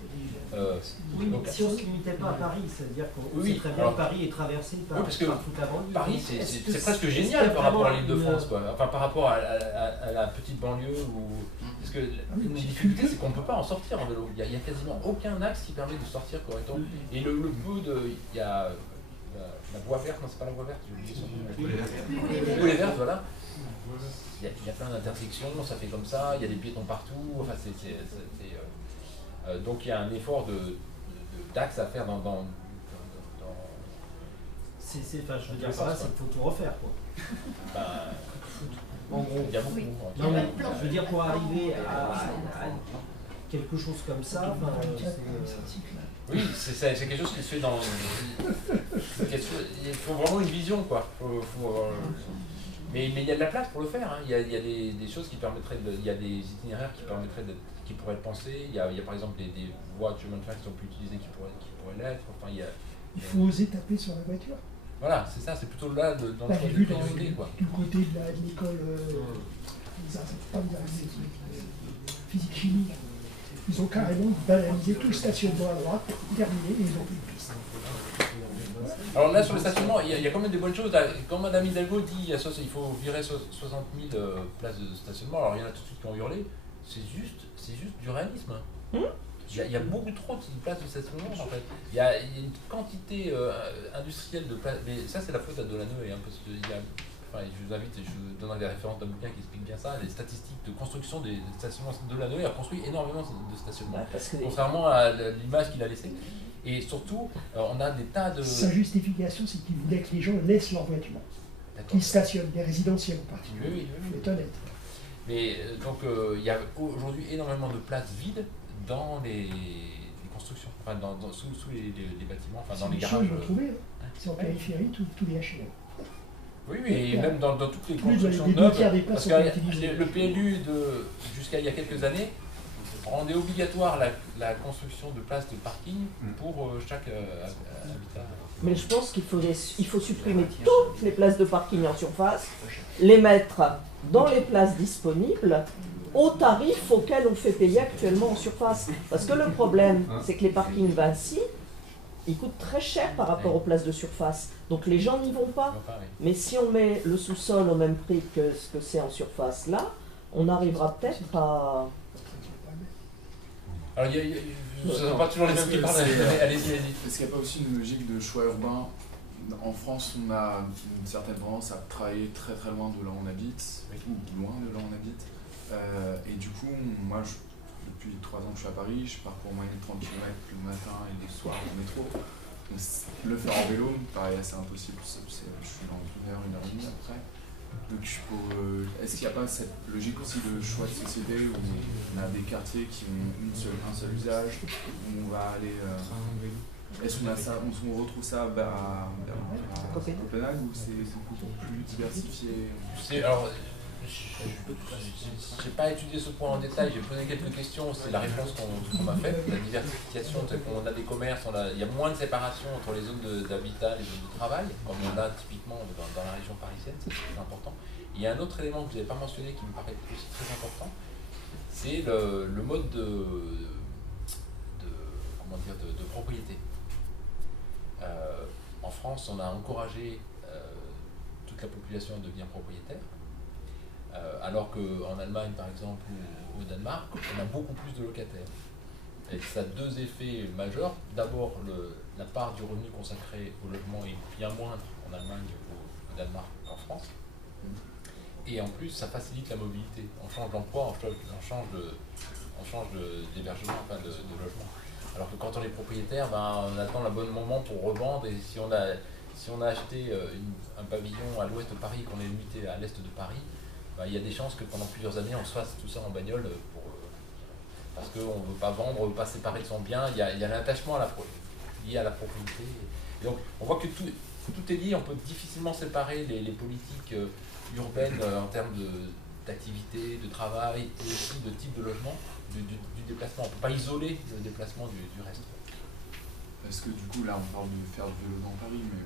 Oui, donc, si on ne se limitait pas à Paris, c'est-à-dire qu'on sait très bien que Paris est traversé par toute la banlieue. Paris, c'est presque génial par rapport à l'île de France, quoi. Enfin, par rapport à la petite banlieue. Parce que une difficulté, c'est qu'on ne peut pas en sortir en vélo. Il n'y a quasiment aucun axe qui permet de sortir correctement. Et le peu de... Il y a la voie verte, non, c'est pas la voie verte, j'ai oublié son nom. Les vertes, voilà. Il y a plein d'intersections, ça fait comme ça, il y a des piétons partout, enfin donc il y a un effort d'axe à faire dans je veux dire par là, c'est qu'il faut tout refaire, quoi. En gros, il y a beaucoup. Non, mais je veux dire, pour arriver à quelque chose comme ça, oui, c'est quelque chose qui se fait dans... Il faut vraiment une vision, quoi. Mais il y a de la place pour le faire. Hein. Il y a des choses qui permettraient, il y a des itinéraires qui pourraient être pensés. Il y a par exemple des voies de chemin de fer qui sont plus utilisées qui pourraient l'être. Enfin, il faut oser taper sur la voiture. Voilà, c'est ça, c'est plutôt là dans le choix de priorité, quoi. Du côté de l'école physique-chimie, ils ont carrément banalisé tout le stationnement à droite, terminé, et ils ont plus de piste. Alors là, sur le stationnement, il y a quand même des bonnes choses. Quand Mme Hidalgo dit qu'il faut virer 60 000 places de stationnement, alors il y en a tout de suite qui ont hurlé, c'est juste du réalisme. Il y a beaucoup trop de places de stationnement en fait. Il y a une quantité industrielle de places, mais ça c'est la faute à Delanoë, hein, parce qu'il y a enfin, je vous invite, et je vous donnerai des références d'un bouquin qui explique bien ça, les statistiques de construction des stationnements de Lanoé a construit énormément de stationnements, contrairement à l'image qu'il a laissée. Et surtout, on a des tas de... Sa justification, c'est qu'il voulait que les gens laissent leur voiture, qu'ils stationnent, des résidentiels en particulier. Oui, il faut être honnête. Mais donc, il y a aujourd'hui énormément de places vides dans les constructions, enfin, sous les bâtiments, enfin, dans les garages. C'est en périphérie, tous les HLM. Oui, et même dans toutes les constructions neuves, parce que le PLU, jusqu'à il y a quelques années, rendait obligatoire la construction de places de parking pour chaque habitat. Mais je pense qu'il faut supprimer toutes les places de parking en surface, les mettre dans les places disponibles, au tarif auquel on fait payer actuellement en surface. Parce que le problème, c'est que les parkings Vinci, ils coûtent très cher par rapport aux places de surface. Donc les gens n'y vont pas. Mais si on met le sous-sol au même prix que ce que c'est en surface là, on arrivera peut-être à... Alors, ce ne sont pas toujours les mêmes qui parlent. Allez-y. Est-ce qu'il n'y a pas aussi une logique de choix urbain? En France, on a une certaine tendance à travailler très très loin de là où on habite, ou loin de là où on habite. Et du coup, moi, depuis 3 ans que je suis à Paris, je parcours en moyenne 30 km le matin et le soir en métro. Donc, le faire en vélo me paraît assez impossible. Je suis dans 1 heure, 1 heure et demie après. Donc, est-ce qu'il n'y a pas cette logique aussi de choix de société où on a des quartiers qui ont un seul usage, où on va aller... Est-ce qu'on a ça, on retrouve ça à Copenhague ou c'est beaucoup plus diversifié? Alors, je n'ai pas étudié ce point en détail, j'ai posé quelques questions, c'est la réponse qu'on m'a faite. La diversification, c'est qu'on a des commerces, il y a moins de séparation entre les zones d'habitat et les zones de travail, comme on a typiquement dans la région parisienne, c'est très important. Il y a un autre élément que je n'avais pas mentionné qui me paraît aussi très important, c'est le mode de propriété. En France, on a encouragé toute la population à devenir propriétaire, alors qu'en Allemagne, par exemple, ou au Danemark, on a beaucoup plus de locataires. Et ça a 2 effets majeurs. D'abord, la part du revenu consacré au logement est bien moindre en Allemagne ou au Danemark qu'en France. Et en plus, ça facilite la mobilité. On change d'emploi, on change d'hébergement, enfin de logement. Alors que quand on est propriétaire, on attend le bon moment pour revendre, et si on a acheté un pavillon à l'ouest de Paris, qu'on est muté à l'est de Paris, il y a des chances que pendant plusieurs années on se fasse tout ça en bagnole parce qu'on ne veut pas vendre, on ne veut pas séparer de son bien. Il y a l'attachement lié à la propriété. Et donc on voit que tout est lié, on peut difficilement séparer les politiques urbaines en termes d'activité, de travail et aussi de type de logement du déplacement. On ne peut pas isoler le déplacement du reste. Est-ce que du coup là on parle de faire du vélo dans Paris, mais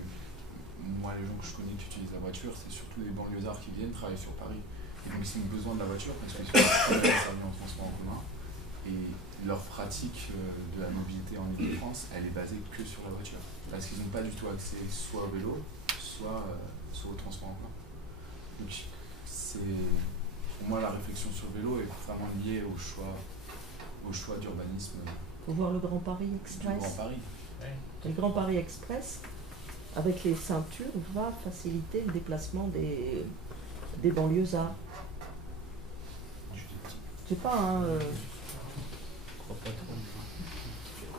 moi les gens que je connais qui utilisent la voiture, c'est surtout des banlieusards qui viennent travailler sur Paris. Et donc ils ont besoin de la voiture parce qu'ils sont en transport en commun. Et leur pratique de la mobilité en Ile-de-France, elle est basée que sur la voiture. Parce qu'ils n'ont pas du tout accès soit au vélo, soit au transport en commun. Donc pour moi la réflexion sur le vélo est vraiment liée au choix d'urbanisme. Faut voir le Grand Paris Express. Le Grand Paris. Ouais. Le Grand Paris Express, avec les ceintures, va faciliter le déplacement des banlieusards. Je sais pas, hein.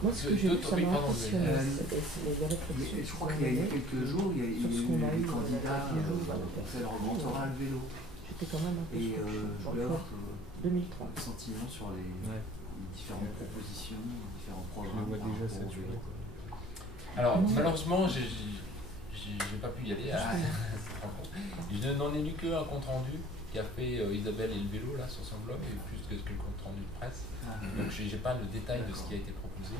Moi, ce que j'ai vu, ça m'a impressionné, c'est les réflexions. Je crois qu'il y a eu quelques jours, il y a eu des candidats pour faire le grand oral vélo. J'étais quand même un peu et je voulais avoir 2003. un sentiment sur les différentes propositions, les différents programmes. Je vois déjà cette journée. Alors, malheureusement, j'ai pas pu y aller. Je n'en ai lu qu'un compte rendu qu'a fait Isabelle et le vélo là sur son blog, et plus que le compte rendu de presse. Donc j'ai pas le détail de ce qui a été proposé.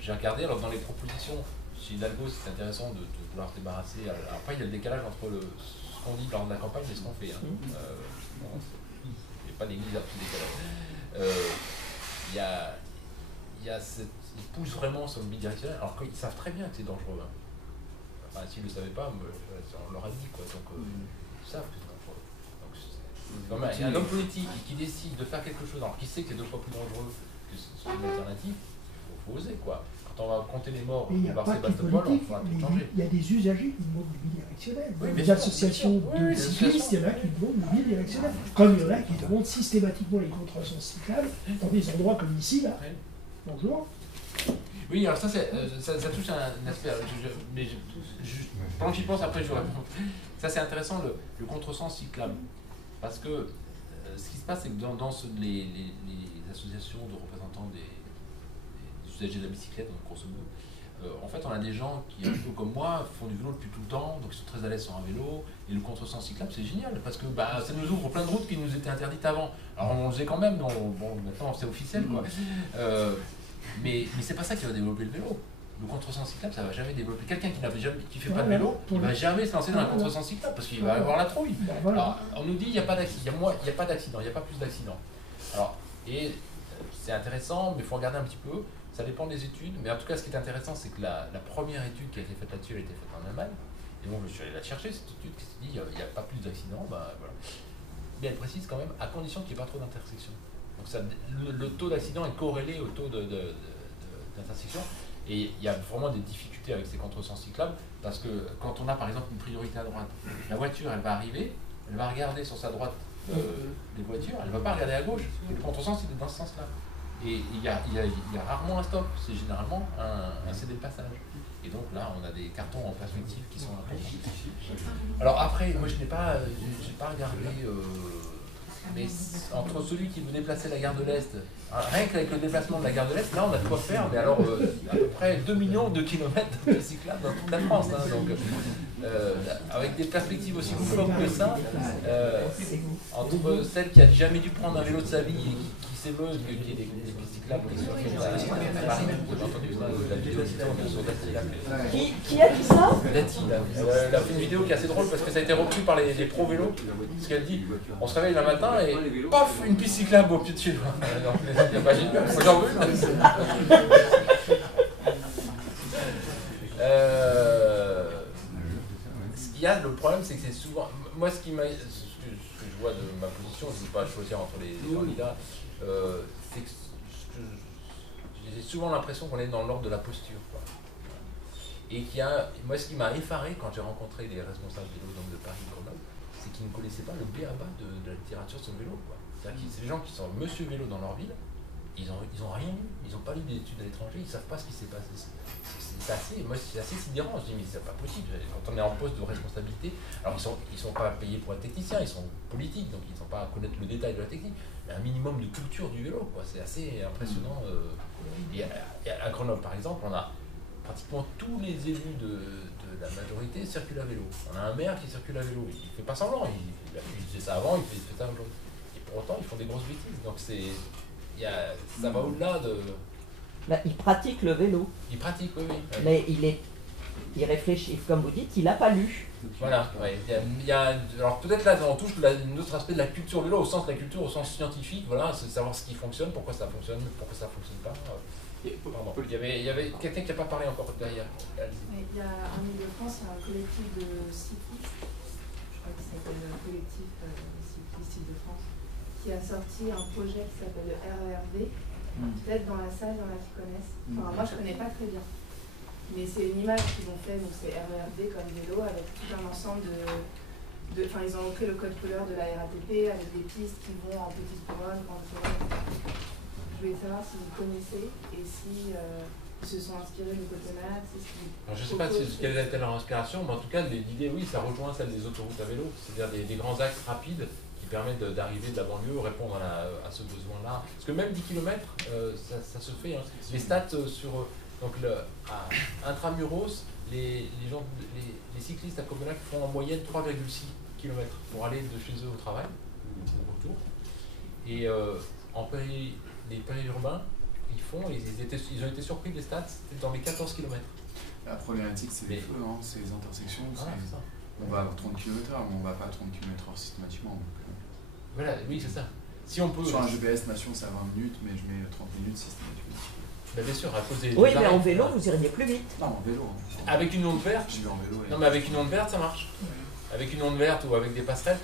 J'ai regardé, alors dans les propositions, chez Hidalgo c'est intéressant de vouloir se débarrasser. Après il y a le décalage entre ce qu'on dit lors de la campagne et ce qu'on fait. Il n'y a pas d'église à tout décalage. Ils poussent vraiment sur le bidirectionnel, alors qu'ils savent très bien que c'est dangereux. Enfin, s'ils ne le savaient pas, on leur a dit quoi. Donc ils savent que c'est dangereux. Donc, il y a un homme politique qui décide de faire quelque chose, alors qu'il sait que c'est 2 fois plus dangereux que une alternative, il faut oser, quoi. Quand on va compter les morts Et il n'y au a bar pas que les Sébastopol, il politiques, faudra tout changer. il y a des usagers qui demandent du bidirectionnel. Oui, Les bien sûr, associations bien sûr. Oui, de les cyclistes, il y en a qui demandent du bidirectionnel. Comme il y en a qui demandent systématiquement les contresens cyclables dans des endroits comme ici, là. Oui. Bonjour. Oui, alors ça, ça touche un aspect. Pendant que j'y pense, après je vous réponds. Ça, c'est intéressant, le contresens cyclable. Parce que ce qui se passe, c'est que dans les associations de représentants des usagers de la bicyclette, donc grosso modo, en fait, on a des gens qui, un peu comme moi, font du vélo depuis tout le temps, donc ils sont très à l'aise sur un vélo. Et le contresens cyclable, c'est génial, parce que ça nous ouvre plein de routes qui nous étaient interdites avant. Alors on le faisait quand même, bon, maintenant c'est officiel, quoi. Mais c'est pas ça qui va développer le vélo. Le contresens cyclable, ça va jamais développer. Quelqu'un qui fait pas de vélo, il va jamais se lancer dans un contresens cyclable parce qu'il va avoir la trouille. Alors, on nous dit il n'y a pas d'accident, il n'y a pas d'accident, il n'y a pas plus d'accidents. Alors, et c'est intéressant, mais il faut regarder un petit peu. Ça dépend des études, mais en tout cas, ce qui est intéressant, c'est que la première étude qui a été faite là-dessus, elle a été faite en Allemagne. Et bon, je suis allé la chercher, cette étude qui se dit il n'y a pas plus d'accidents, voilà. Mais elle précise quand même, à condition qu'il n'y ait pas trop d'intersections. Donc le taux d'accident est corrélé au taux d'intersection. Et il y a vraiment des difficultés avec ces contresens cyclables, parce que quand on a par exemple une priorité à droite, la voiture elle va arriver, elle va regarder sur sa droite les voitures, elle ne va pas regarder à gauche. Et le contresens il est dans ce sens-là. Et il y a rarement un stop, c'est généralement un cédé de passage. Et donc là on a des cartons en perspective qui sont importants. Alors après, moi je n'ai pas regardé, mais entre celui qui veut déplacer la gare de l'Est, rien qu'avec le déplacement de la gare de l'Est, là on a de quoi faire, mais alors à peu près 2 millions de kilomètres de cyclables dans toute la France. Hein, donc, avec des perspectives aussi loufoques que ça, entre celle qui a jamais dû prendre un vélo de sa vie et qui s'émeut, qui est des cyclables qui sont faits à Paris, vous avez entendu ça, la vidéo qui tourne sur Dati. Qui a dit ça? Dati, elle a fait une vidéo qui est assez drôle parce que ça a été repris par les pros vélos, parce qu'elle dit on se réveille le matin et paf, une piste cyclable au pied de chez nous. Bah, j'en veux. Il y a le problème, c'est que c'est souvent. Moi, ce que je vois de ma position, je ne veux pas choisir entre les candidats, c'est que j'ai souvent l'impression qu'on est dans l'ordre de la posture, quoi. Et moi, ce qui m'a effaré quand j'ai rencontré les responsables des vélos de Paris Grenoble, c'est qu'ils ne connaissaient pas le b.a.-ba de la littérature sur le vélo, quoi. C'est-à-dire que c'est des gens qui sont monsieur vélo dans leur ville, ils ont rien lu, ils n'ont pas lu d'études à l'étranger, ils ne savent pas ce qui s'est passé. Moi c'est assez sidérant, je dis mais c'est pas possible, quand on est en poste de responsabilité, alors ils sont pas payés pour être techniciens, ils sont politiques, donc ils ne sont pas à connaître le détail de la technique, mais un minimum de culture du vélo, quoi. C'est assez impressionnant. Et à Grenoble par exemple, on a pratiquement tous les élus de la majorité circulent à vélo. On a un maire qui circule à vélo, il ne fait pas semblant, il faisait ça avant, il fait ça aujourd'hui. Et pour autant, ils font des grosses bêtises. Donc ça va au-delà de... Il pratique le vélo. Il pratique, oui. Mais il réfléchit, comme vous dites, il n'a pas lu. Voilà, ouais. Alors peut-être là, on touche un autre aspect de la culture vélo, au sens de la culture, au sens scientifique, voilà, c'est savoir ce qui fonctionne, pourquoi ça fonctionne pas. Pardon. Il y avait quelqu'un qui n'a pas parlé encore derrière. Il y a en Ile-de-France, il y a un collectif de cyclistes, je crois qu'il s'appelle le collectif cyclistes Île-de-France, qui a sorti un projet qui s'appelle le RERV. Peut-être dans la salle, il y en a qui connaissent. Enfin, moi, je ne connais pas très bien. Mais c'est une image qu'ils ont fait, donc c'est RERV comme vélo, avec tout un ensemble Enfin, ils ont pris le code couleur de la RATP, avec des pistes qui vont en petite couronne, grande couronne. Je voulais savoir si vous connaissez et si ils se sont inspirés de Copenhague. Je ne sais pas quelle a été leur inspiration, mais en tout cas, l'idée, oui, ça rejoint celle des autoroutes à vélo, c'est-à-dire des grands axes rapides qui permettent d'arriver de la banlieue, répondre à ce besoin-là. Parce que même 10 km, ça se fait. Hein. Les stats sur intramuros, les cyclistes à Copenhague font en moyenne 3,6 km pour aller de chez eux au travail ou au retour. Et les périurbains, ils ont été surpris des stats, c'était dans les 14 km. La problématique, c'est les feux, hein, c'est les intersections. On va à 30 km/h, mais on ne va pas à 30 km/h systématiquement. Donc, voilà, oui, c'est ça. Si on peut, sur un GPS Nation, c'est à 20 minutes, mais je mets 30 minutes systématiquement. Bah bien sûr, à cause des. Oui, mais en vélo, vous iriez plus vite. Non, en vélo. Avec une onde verte. J'y vais en vélo. Non, mais avec une onde verte, ça marche. Avec une onde verte ou avec des passerelles.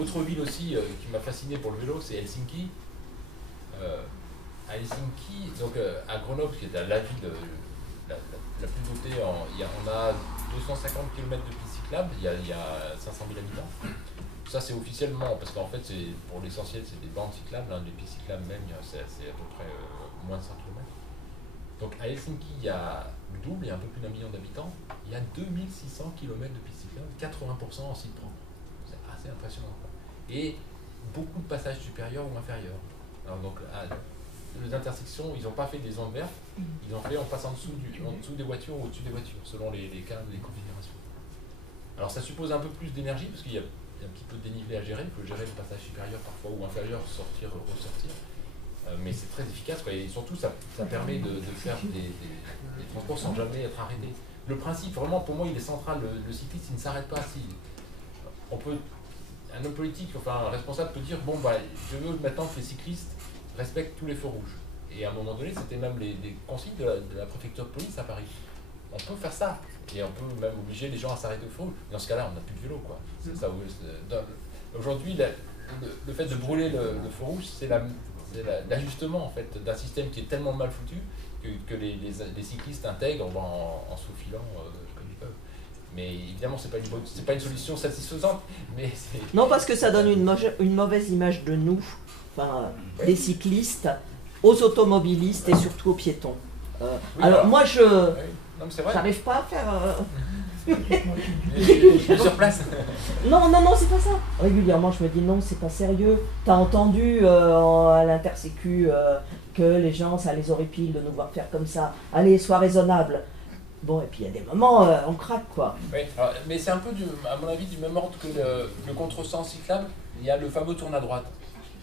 Autre ville aussi qui m'a fasciné pour le vélo, c'est Helsinki. À Helsinki, donc à Grenoble, qui est la ville la plus dotée, on a 250 km de pistes cyclables, il y a 500 000 habitants. Ça c'est officiellement, parce qu'en fait pour l'essentiel c'est des bandes cyclables, les pistes cyclables même c'est à peu près moins de 100 km. Donc à Helsinki il y a le double, il y a un peu plus d'1 million d'habitants, il y a 2600 km de pistes cyclables, 80% en site propre. C'est assez impressionnant. Et beaucoup de passages supérieurs ou inférieurs. Alors donc les intersections, ils n'ont pas fait des zones vertes, ils ont fait en passant en dessous des voitures ou au-dessus des voitures, selon les cas, les configurations. Alors ça suppose un peu plus d'énergie, parce qu'il y a un petit peu de dénivelé à gérer, il faut gérer le passage supérieur parfois ou inférieur, sortir, ressortir. Mais c'est très efficace, quoi. Et surtout ça permet de faire des transports sans jamais être arrêté. Le principe, vraiment, pour moi, il est central. Le cycliste, il ne s'arrête pas. Un homme politique, enfin un responsable peut dire, bon, je veux maintenant que les cyclistes respectent tous les feux rouges. Et à un moment donné, c'était même les consignes de la préfecture de police à Paris. On peut faire ça. Et on peut même obliger les gens à s'arrêter au feu rouge. Dans ce cas-là, on n'a plus de vélo, quoi. Aujourd'hui, le fait de brûler le feu rouge, c'est l'ajustement en fait d'un système qui est tellement mal foutu que les cyclistes intègrent en se faufilant comme ils peuvent. Mais évidemment, c'est pas une solution satisfaisante. Mais non, parce que ça donne une mauvaise image de nous, des cyclistes, aux automobilistes et surtout aux piétons. Alors moi, j'arrive pas à faire... sur place. Non, c'est pas ça. Régulièrement, je me dis non, c'est pas sérieux. T'as entendu à l'Intersécu que les gens, ça les horripile de nous voir faire comme ça. Allez, sois raisonnable. Bon, et puis il y a des moments, on craque, quoi. Oui, alors, mais c'est un peu, à mon avis, du même ordre que le contresens cyclable. Il y a le fameux tourne à droite.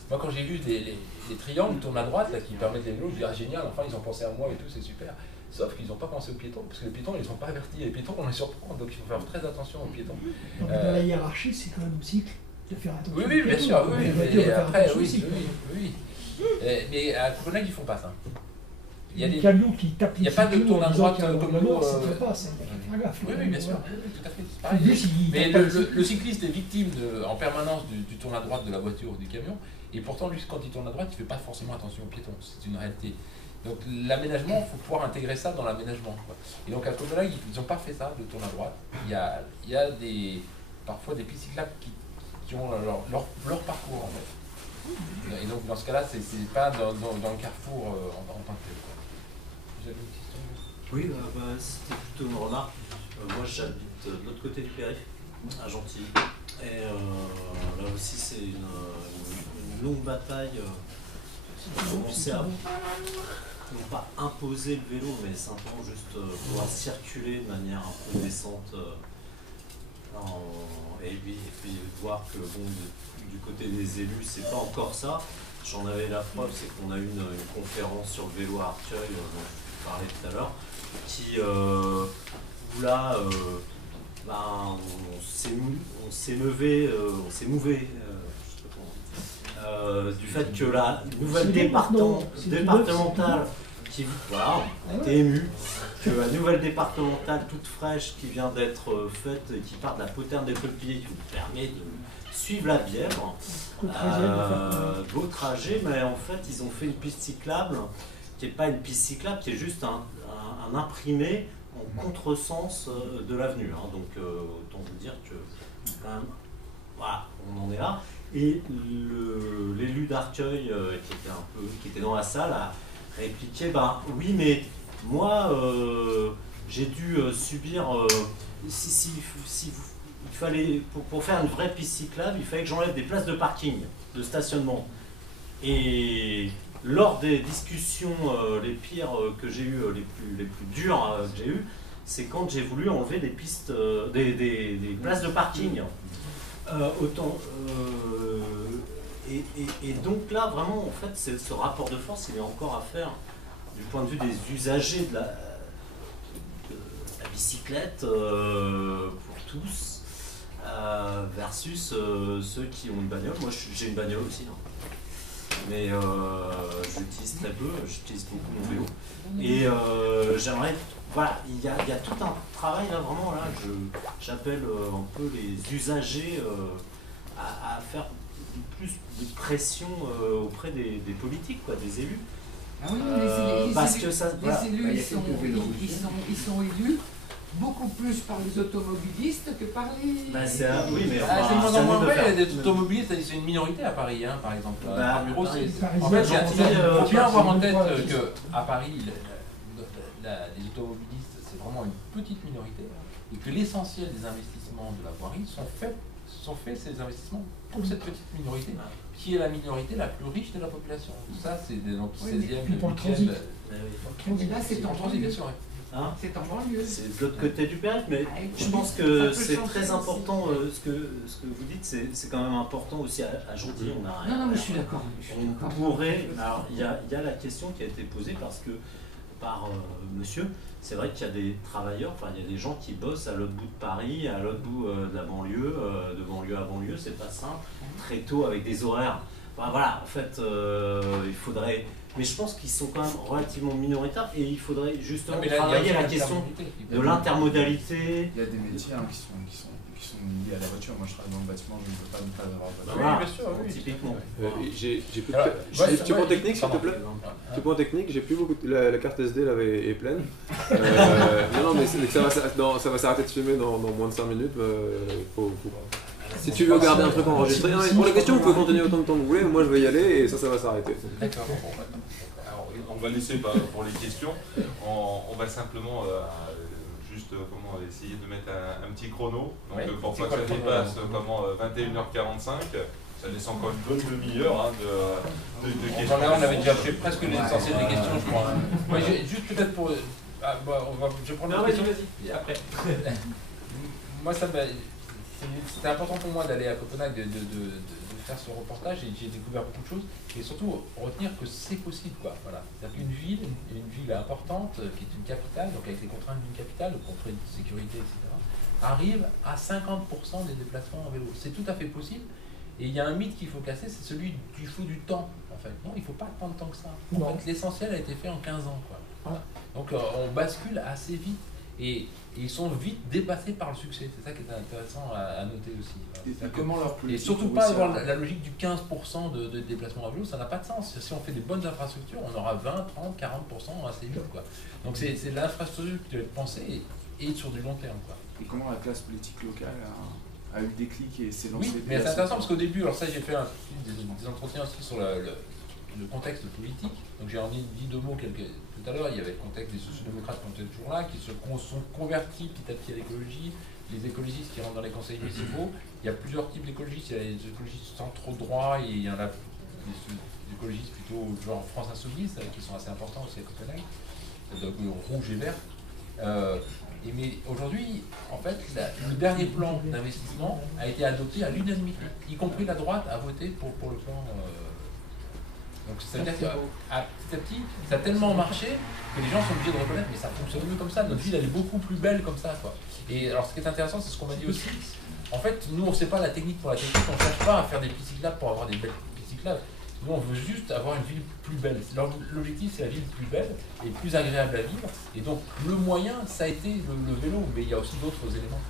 Moi, quand j'ai vu les triangles tourne à droite là, qui permettent les vélos, je dis, ah, génial, enfin, ils ont pensé à moi et tout, c'est super. Sauf qu'ils n'ont pas pensé aux piétons, parce que les piétons, ils ne sont pas avertis. Les piétons, on les surprend, donc il faut faire très attention aux piétons. Donc, dans la hiérarchie, c'est quand même au cycle de faire attention. Oui, bien sûr, oui. Mais après, oui. Mais à Copenhague, ils ne font pas ça. Il y a des camions qui tapent. Il n'y a pas de tourne à droite comme nous. Oui, bien sûr, tout à fait. C'est pareil. Mais le cycliste est victime en permanence du tourne à droite de la voiture ou du camion, et pourtant, lui, quand il tourne à droite, il ne fait pas forcément attention aux piétons. C'est une réalité. Donc l'aménagement, il faut pouvoir intégrer ça dans l'aménagement. Et donc à Copenhague, ils n'ont pas fait ça, de tourne à droite. Il y a parfois des pistes cyclables qui ont leur parcours en fait. Et donc dans ce cas-là, c'est pas dans le carrefour en tant que tel. Vous avez une question? Oui, c'était plutôt une remarque. Moi j'habite de l'autre côté du périph', à Gentilly. Et là aussi c'est une longue bataille. Commencer à non pas imposer le vélo, mais simplement juste pouvoir circuler de manière un peu décente et puis voir que bon, du côté des élus, c'est pas encore ça. J'en avais la preuve, c'est qu'on a eu une conférence sur le vélo à Arcueil, dont je parlais tout à l'heure, qui où là, on s'est mouvé. Du fait que la nouvelle départementale a été émue, que la nouvelle départementale toute fraîche qui vient d'être faite et qui part de la poterne des Peupliers, qui vous permet de suivre la Bièvre, beau trajet, mais en fait ils ont fait une piste cyclable qui n'est pas une piste cyclable, qui est juste un imprimé en contresens de l'avenue. Donc autant vous dire que quand même, voilà, on en est là. Et l'élu d'Arcueil, qui était dans la salle, a répliqué, oui, mais moi, j'ai dû subir, il fallait, pour faire une vraie piste cyclable, il fallait que j'enlève des places de parking, de stationnement. Et lors des discussions les pires que j'ai eues, les plus dures que j'ai eues, c'est quand j'ai voulu enlever des pistes, des places de parking. Et donc là, vraiment, en fait, ce rapport de force, il est encore à faire du point de vue des usagers de la bicyclette pour tous, versus ceux qui ont une bagnole. Moi, j'ai une bagnole aussi, mais je l'utilise très peu, j'utilise beaucoup mon vélo. Et j'aimerais... Voilà, il y a tout un travail là, vraiment là, j'appelle un peu les usagers à faire plus de pression auprès des politiques, des élus, Ah oui, parce que ça, les élus, ils sont élus beaucoup plus par les automobilistes que par les... oui, mais c'est de moins en moins vrai, il y a des automobilistes, c'est une minorité à Paris, hein, par exemple. À Bureau, en fait, il faut bien avoir en tête qu'à Paris, les automobilistes, c'est vraiment une petite minorité, et que l'essentiel des investissements de la voirie sont faits ces investissements pour cette petite minorité, qui est la minorité la plus riche de la population. Ça, c'est dans le 16e, puis pour le transit. Mais là, c'est en banlieue. Bien sûr, Hein, c'est en banlieue. C'est de l'autre côté du périph', mais je pense que c'est très important, ce que vous dites, c'est quand même important aussi à ajouter. Non, mais je suis d'accord. On pourrait, alors il y a la question qui a été posée par monsieur, c'est vrai qu'il y a des travailleurs, enfin il y a des gens qui bossent à l'autre bout de Paris, à l'autre bout de la banlieue, de banlieue à banlieue, c'est pas simple, très tôt avec des horaires. Enfin, voilà, en fait, il faudrait... Mais je pense qu'ils sont quand même relativement minoritaires et il faudrait justement travailler la question de l'intermodalité. Il y a des métiers qui sont liés à la voiture. Moi je travaille dans le bâtiment, je ne peux pas ne pas avoir de voiture. Oui, bien sûr, oui. Typiquement. J'ai point technique, s'il te plaît. Petit point technique, j'ai plus beaucoup. La carte SD là est pleine. Non, mais ça va s'arrêter de filmer dans moins de 5 minutes. Si tu veux garder un truc enregistré, pour les questions, vous pouvez continuer autant de temps que vous voulez, moi je vais y aller et ça va s'arrêter. D'accord. Alors, on va laisser pour les questions. On va simplement juste essayer de mettre un petit chrono. Donc, pour pas que ça dépasse 21h45. Ça laisse encore une bonne demi-heure de questions. Là, on avait déjà fait presque l'essentiel des questions, je crois. Moi, juste peut-être pour. Je vais prendre une question. Vas-y. Après. Moi, c'était important pour moi d'aller à Copenhague, de faire ce reportage et j'ai découvert beaucoup de choses et surtout retenir que c'est possible, quoi. Voilà. C'est-à-dire qu'une ville importante qui est une capitale, donc avec les contraintes d'une capitale, le contraintes de sécurité, etc., arrive à 50% des déplacements en vélo. C'est tout à fait possible et il y a un mythe qu'il faut casser, c'est celui du faut du temps. En fait, non, il ne faut pas tant de temps que ça. En fait, l'essentiel a été fait en 15 ans, quoi. Voilà. Donc on bascule assez vite. Et ils sont vite dépassés par le succès. C'est ça qui est intéressant à noter aussi. Et surtout pas avoir la logique du 15% de déplacement à vélo, ça n'a pas de sens. Si on fait des bonnes infrastructures, on aura 20, 30, 40% assez vite, quoi. Donc c'est l'infrastructure qui doit être pensée et sur du long terme, quoi. Et comment la classe politique locale a eu le déclic et s'est lancée? Oui, mais c'est intéressant parce qu'au début, alors ça j'ai fait des entretiens aussi sur le contexte politique. Donc j'ai dit deux mots tout à l'heure. Il y avait le contexte des sociodémocrates qui étaient toujours là, qui se sont convertis petit à petit à l'écologie, les écologistes qui rentrent dans les conseils municipaux. Il y a plusieurs types d'écologistes. Il y a les écologistes centre-droit et il y en a des écologistes plutôt genre France Insoumise qui sont assez importants aussi à Copenhague, donc rouge et vert. Mais aujourd'hui, en fait, le dernier plan d'investissement a été adopté à l'unanimité, y compris la droite a voté pour le plan. Donc ça veut dire que petit à petit, ça a tellement marché que les gens sont obligés de reconnaître, mais ça fonctionne mieux comme ça, notre ville elle est beaucoup plus belle comme ça, quoi. Et alors ce qui est intéressant, c'est ce qu'on m'a dit aussi, en fait, nous on ne sait pas la technique pour la technique, on ne cherche pas à faire des pistes cyclables pour avoir des belles pistes cyclables. Nous on veut juste avoir une ville plus belle. L'objectif c'est la ville plus belle et plus agréable à vivre, et donc le moyen ça a été le vélo, mais il y a aussi d'autres éléments.